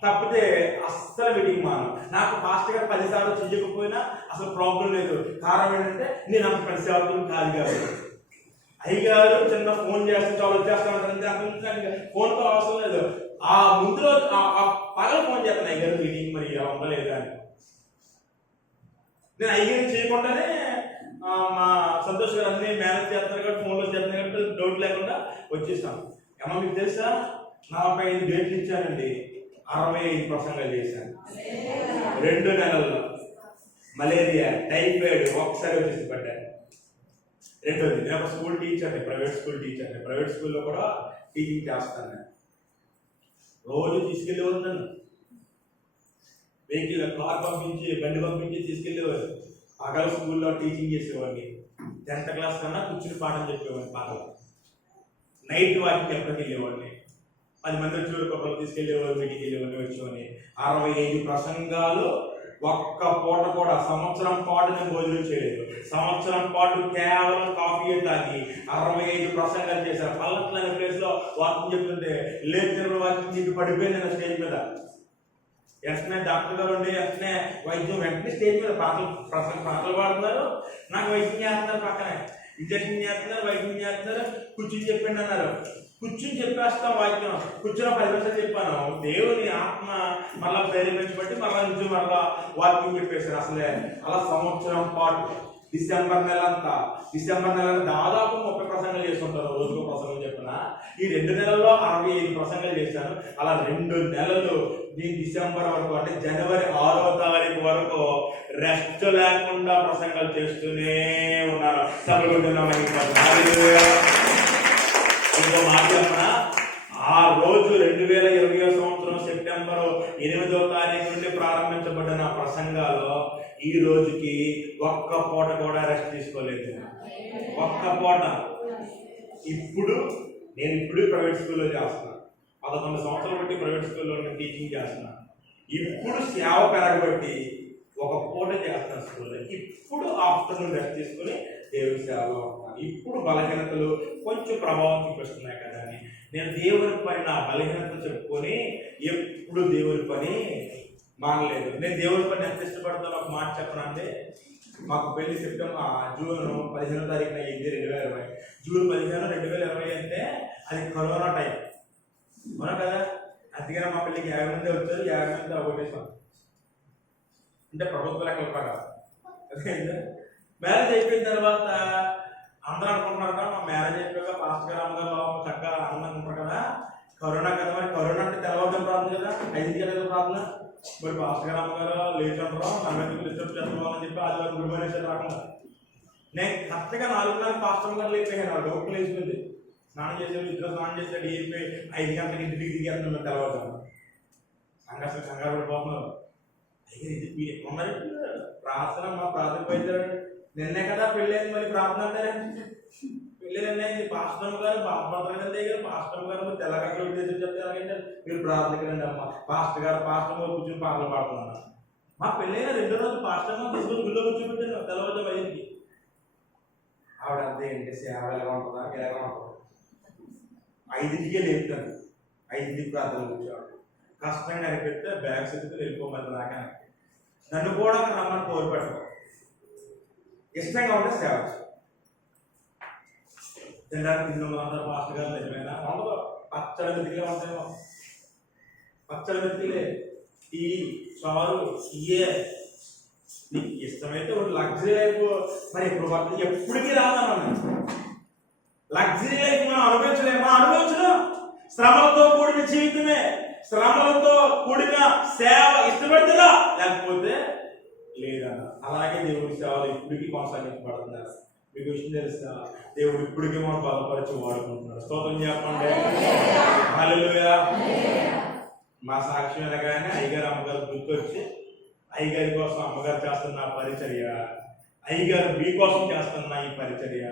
తప్పితే అస్సలు మీటింగ్ మాను. నాకు పాస్టర్ గారు 10 సార్లు చేయకపోయినా అసలు ప్రాబ్లం లేదు. కారణం ఏంటంటే నేను అంత పని సేవకులు కాదు కాబట్టి. అయ్యగారు చిన్న ఫోన్ చేస్తే వాళ్ళు వచ్చేస్తాను, ఫోన్ కాల్ అవసరం లేదు. ఆ ముందు రోజు పగల ఫోన్ చేస్తాను, అయ్యగారు మీటింగ్ మరి ఎలా ఉందా లేదా అని. నేను అయ్యగారు చేయకుండానే మా సంతోష్ గారు అన్ని మేనేజ్ చేస్తున్నారు కాబట్టి, ఫోన్లో చేస్తున్నారు కాబట్టి డౌట్ లేకుండా వచ్చేసాను. ఏమో మీకు తెలుసా, 45 డేట్లు ఇచ్చానండి, 65 ప్రసంగాలు చేశాను 2 నెలల్లో. మలేరియా, టైఫాయిడ్ ఒకసారి వచ్చేసి పడ్డాను. రెండోది, నేను ఒక స్కూల్ టీచర్ని, ప్రైవేట్ స్కూల్ టీచర్ని. ప్రైవేట్ స్కూల్లో కూడా టీచింగ్ చేస్తాను. నేను రోజు తీసుకెళ్ళేవారు నన్ను, వెహికల్ కార్ పంపించి, బండి పంపించి తీసుకెళ్ళేవారు. పగల స్కూల్లో టీచింగ్ చేసేవాడిని. 10th క్లాస్ కన్నా కూర్చుని పాఠం చెప్పేవాడిని పగల. నైట్ వాకింగ్ ఎప్పటికి వెళ్ళేవాడిని. 10 మంది వచ్చి ఒకరు తీసుకెళ్ళేవారు, మీటింగ్ వెళ్ళేవాడిని వచ్చేవాడిని. 65 ప్రసంగాలు ఒక్క పూట కూడా. సంవత్సరం పాటు నేను భోజనం చేయలేదు. సంవత్సరం పాటు కేవలం కాఫీ తాగి 65 ప్రసంగాలు చేశాను. పల్లెట్లు అనే ప్లేస్ లో వాకింగ్ చెప్తుంటే లేదు వాకింగ్ చెప్పి పడిపోయింది నేను స్టేజ్ మీద. వెంటనే డాక్టర్ గారు ఉండి వెంటనే వైద్యం, వెంటనే స్టేజ్ మీద పాటలు పాడుతున్నారు, నాకు వైద్యం చేస్తున్నారు, పక్కనే ఇంజక్షన్ చేస్తున్నారు, వైద్యం చేస్తున్నారు. కూర్చుని చెప్పండి అన్నారు. కూర్చుని చెప్పేస్తాం వాక్యం. కూర్చున్న 10 నిమిషాలు చెప్పాను. దేవుని ఆత్మ మళ్ళా ప్రేరేపించబట్టి మళ్ళా నుంచి మళ్ళా వాక్యం చెప్పేశారు. అసలే అలా సంవత్సరం పాటు డిసెంబర్ నెల దాదాపు 30 ప్రసంగాలు చేసుకుంటారు. రోజుకు ప్రసంగం చెప్పిన. ఈ 2 నెలల్లో 65 ప్రసంగాలు చేశాను. అలా 2 నెలలు నేను డిసెంబర్ వరకు, అంటే జనవరి 6వ తారీఖు వరకు రెస్ట్ లేకుండా ప్రసంగాలు చేస్తూనే ఉన్నాను. ఇంకో మాట చెప్పనా, ఆ రోజు 2020 సంవత్సరం సెప్టెంబర్ 8వ తారీఖు నుండి ప్రారంభించబడ్డ నా ప్రసంగాలు ఈ రోజుకి ఒక్క పూట కూడా రెస్ట్ తీసుకోలేదు. ఒక్క పూట. నేను ఇప్పుడు ప్రైవేట్ స్కూల్లో చేస్తున్నాను. 11 సంవత్సరాలు బట్టి ప్రైవేట్ స్కూల్లో టీచింగ్ చేస్తున్నాను. ఇప్పుడు సేవ పెరగబట్టి ఒక పూట చేస్తున్నాను స్కూల్లో. ఇప్పుడు ఆఫ్టర్నూన్ రెస్ట్ తీసుకుని దేవుని సేవలో ఉంటాను. ఇప్పుడు బలహీనతలు కొంచెం ప్రభావం చూపిస్తున్నాయి కదా అని నేను దేవుని పని, నా బలహీనత చెప్పుకొని ఎప్పుడు దేవుని పని మానలేదు. నేను దేవుని పని ఎంత ఇష్టపడతాను ఒక మాట చెప్పనంటే, మాకు పెళ్లి జూన్ 15వ తారీఖున అయ్యింది 2020. జూన్ 15, 2020 అంటే అది కరోనా టైం, అవునా కదా. అందుకనే మా పెళ్ళికి 50 మంది వచ్చారు, 50 మంది ఓటేసాం. అంటే ప్రభుత్వ లెక్కల ప్రకారం. మ్యారేజ్ అయిపోయిన తర్వాత అందరూ అనుకుంటున్నారు కదా, మా మ్యారేజ్ అయిపోయాక పాస్టర్ గారు అందరూ చక్కగా ఆనందంగా ఉంటారు కదా. కరోనా కదా, మరి కరోనా అంటే తెల్లవారుజాము ప్రార్థన కదా, 5కి వెళ్ళదు ప్రార్థన. మరి పాస్టర్ గారు అమ్మగారు లేచి ఉంటారు, నమ్మకం డిస్టర్బ్ చేస్తున్నామని చెప్పి ఆదివారం గుడి మనేసారి రాకుండా నేను కరెక్ట్గా 4:30 పాస్టర్ గారు లేకపోయాను. ఆ డౌట్ లేచిపోయింది. స్నానం చేసాడు, ఇద్దరు స్నానం చేసాడు, అయిపోయి 5 గంటలకి ఇంటికి దిగేస్తున్నాం తెల్లవారుజాము. అసలు కంగారు పడిపోతున్నారు. అయ్యో ఇది ఉన్నారు ప్రార్థన మా ప్రార్థన పోయితే నిన్నే కదా పెళ్ళైంది మరి ప్రార్థన అంటారంటే పెళ్ళి నిన్నైంది పాస్టమ్ గారు బాపభద్ర గారి దగ్గర పాస్టమ్ గారు మీరు తెల్లగట్ల ఉద్దేశం చెప్తే ఎలాగంటే మీరు ప్రార్థనకి రండి అమ్మ పాస్టర్ గారు పాస్టర్ గారు కూర్చొని పాటలు పాడుతున్నారు. మా పెళ్ళైన 2 రోజులు పాస్టర్ గారు తీసుకొని గుళ్ళో కూర్చోబెట్టాను తెల్లవద్ద 5కి. ఆవిడ అంతే ఏంటి సేవ ఎలా ఉంటుందా ఎలాగా ఉంటుంది 5కే లేపుతాను 5కి ప్రార్థన కూర్చోవాలి కష్టంగా అనిపెడితే బ్యాగ్ సెత్తుకుని వెళ్ళిపోమని నాకే నన్ను కూడా రమ్మని కోరి పెట్టడం ఇష్టంగా ఉంటే సేవ తినడానికి తిన్న పాస్టర్ గారు నిజమైనా ఉండదు పచ్చడి మెతికిలే ఉంటాయేమో పచ్చడి మెతికిలే టీ చారు ఇయే నీకు ఇష్టమైతే ఒక లగ్జరీ లైఫ్ మరి ఎప్పటికీ రాదన్నా లగ్జరీ లైఫ్ మనం అనుభవించలేమా అనుభవించడం శ్రమలతో కూడిన జీవితమే శ్రమలతో కూడిన సేవ ఇష్టపడుతుందా లేకపోతే లేదన్న అలాగే దేవుడి సేవలు ఇప్పటికీ కొనసాగించబడుతున్నారు. మీకు విషయం తెలుసా దేవుడు ఇప్పటికీ మనం బలపరిచి వాడుకుంటున్నాడు. స్తోత్రం చెప్పండి హల్లెలూయా. మా సాక్ష్యం అనగానే అయ్యగారు అమ్మగారు గుర్తొచ్చి అయ్యగారి కోసం అమ్మగారు చేస్తున్న పరిచర్య అయ్యగారు మీ కోసం చేస్తున్న ఈ పరిచర్య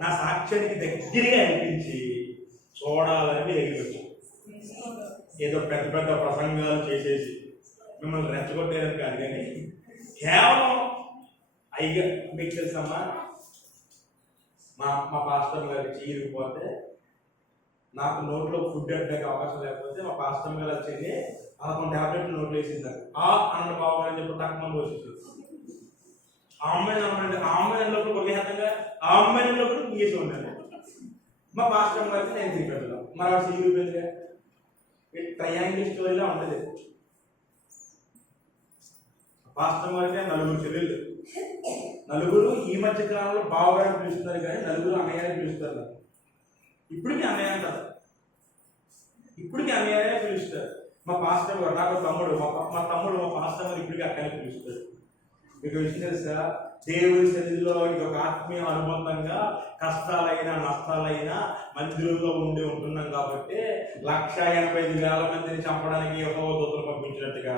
నా సాక్ష్యానికి దగ్గరగా అనిపించి చూడాలని ఎగిరొచ్చు. ఏదో పెద్ద పెద్ద ప్రసంగాలు చేసేసి మిమ్మల్ని రెచ్చగొట్టేదని కాదు కానీ కేవలం అయ్యగారు మీకు తెలుసమ్మా మా పాస్టర్ గారికి చీరిపోతే నాకు నోట్లో ఫుడ్ పెట్టడానికి అవకాశం లేకపోతే మా పాస్టర్ గారు వచ్చి 11 టాబ్లెట్లు నోట్లు వేసిందారు అన్న బాబు అని చెప్పి తక్కువ మంది వచ్చేసి ఆ అమ్మాయి లోపల కొద్దిగా ఆ అమ్మాయి లోపల ఇంకేసి ఉండాలి. మా పాస్టర్ గారికి నేను తీసుకెళ్తాను మరి ఆ చీరిపోయిందిగా ట్రయాంగిల్ స్టోరీలో ఉండదు. పాస్టర్ గారికి 4 చెల్లెళ్ళు 4 ఈ మధ్య కాలంలో బావగారిని పిలుస్తున్నారు కానీ 4 అన్నయ్యని పిలుస్తారు. ఇప్పటికీ అన్నయ్య అంటారు ఇప్పటికీ అన్నయ్యనే పిలుస్తారు. మా పాస్టర్ గారు నాకు తమ్ముడు మా తమ్ముడు మా పాస్టర్ గారు ఇప్పటికీ అక్కనే పిలుస్తారు. మీకు విషయం తెలుసా దేవుడి సన్నిధిలో ఇది ఒక ఆత్మీయ అనుబంధంగా కష్టాలైనా నష్టాలైనా మందిరంలో ఉంటున్నాం కాబట్టి 185,000 మందిని చంపడానికి యెహోవా దూతలు పంపించినట్టుగా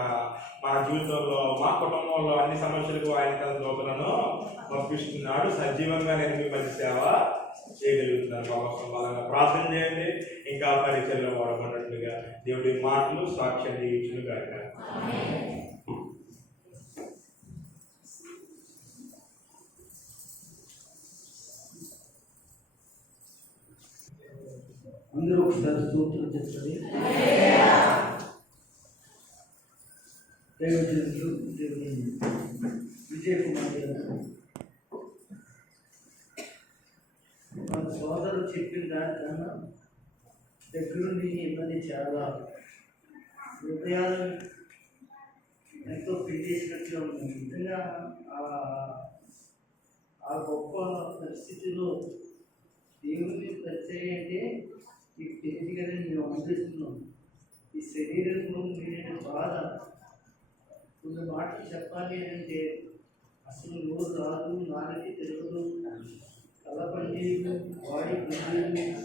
మన జీవితంలో మా కుటుంబంలో అన్ని సమస్యలకు ఆయన తన దూతలను పంపిస్తున్నాడు. సజీవంగా నేను మీ మధ్య సేవ చేయగలుగుతున్నాను. బాబా బలంగా ప్రార్థన చేయండి. ఇంకా పరిచయంలో వాడబడినట్లుగా దేవుడి మాటలు సాక్ష్యం ఇచ్చును గాక. అందరూ ఒకసారి స్తోత్రం చెప్పండి. దైవజనులు దేవుని విజయ్ కుమార్ గారు మన సోదరులు చెప్పిన దానికన్నా దగ్గరుండి ఇవన్నీ చాలా హృదయాలు ఎంతో పిండేసినట్టుగా ఉంది. నిజంగా ఆ గొప్ప పరిస్థితిలో దేవుని పరిచయం అంటే మీకు తెలియదు కదా మేము అందిస్తున్నాం. ఈ శరీరంలో మీరైన బాధ కొన్ని మాటలు చెప్పాలి అంటే అసలు నోరు రాదు, నాలుగు తిరగదు, తలపండిలు, బాడీ గుండెలు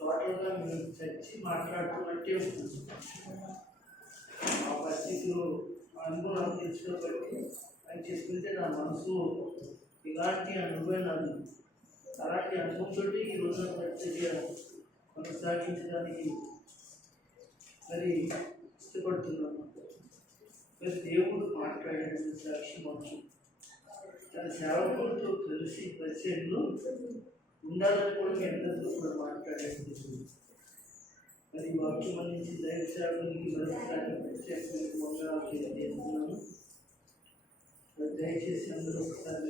టోటల్గా మేము చచ్చి మాట్లాడుతున్నట్టే ఉంటుంది. ఆ పరిస్థితిలో అనుభవం తెలుసుకోబట్టి అది చేసుకుంటే నా మనసు ఇలాంటి అనుభవాలు అలాంటి అనుభవంతో ఈరోజు పరిస్థితి కొనసాగించడానికి మరి ఇష్టపడుతున్నాను. మరి దేవుడు మాట్లాడిన సాక్షి మనుషులు తన సేవకులతో కలిసి పరిచయంలో ఉండాలని కూడా ఎంతతో కూడా మాట్లాడేది. మరి వాక్యం నుంచి దైవ సేవకునికి మరొకసారి ప్రత్యేక మంగళాలు తెలియజేస్తున్నాను. దయచేసి అందరూ ఒకసారి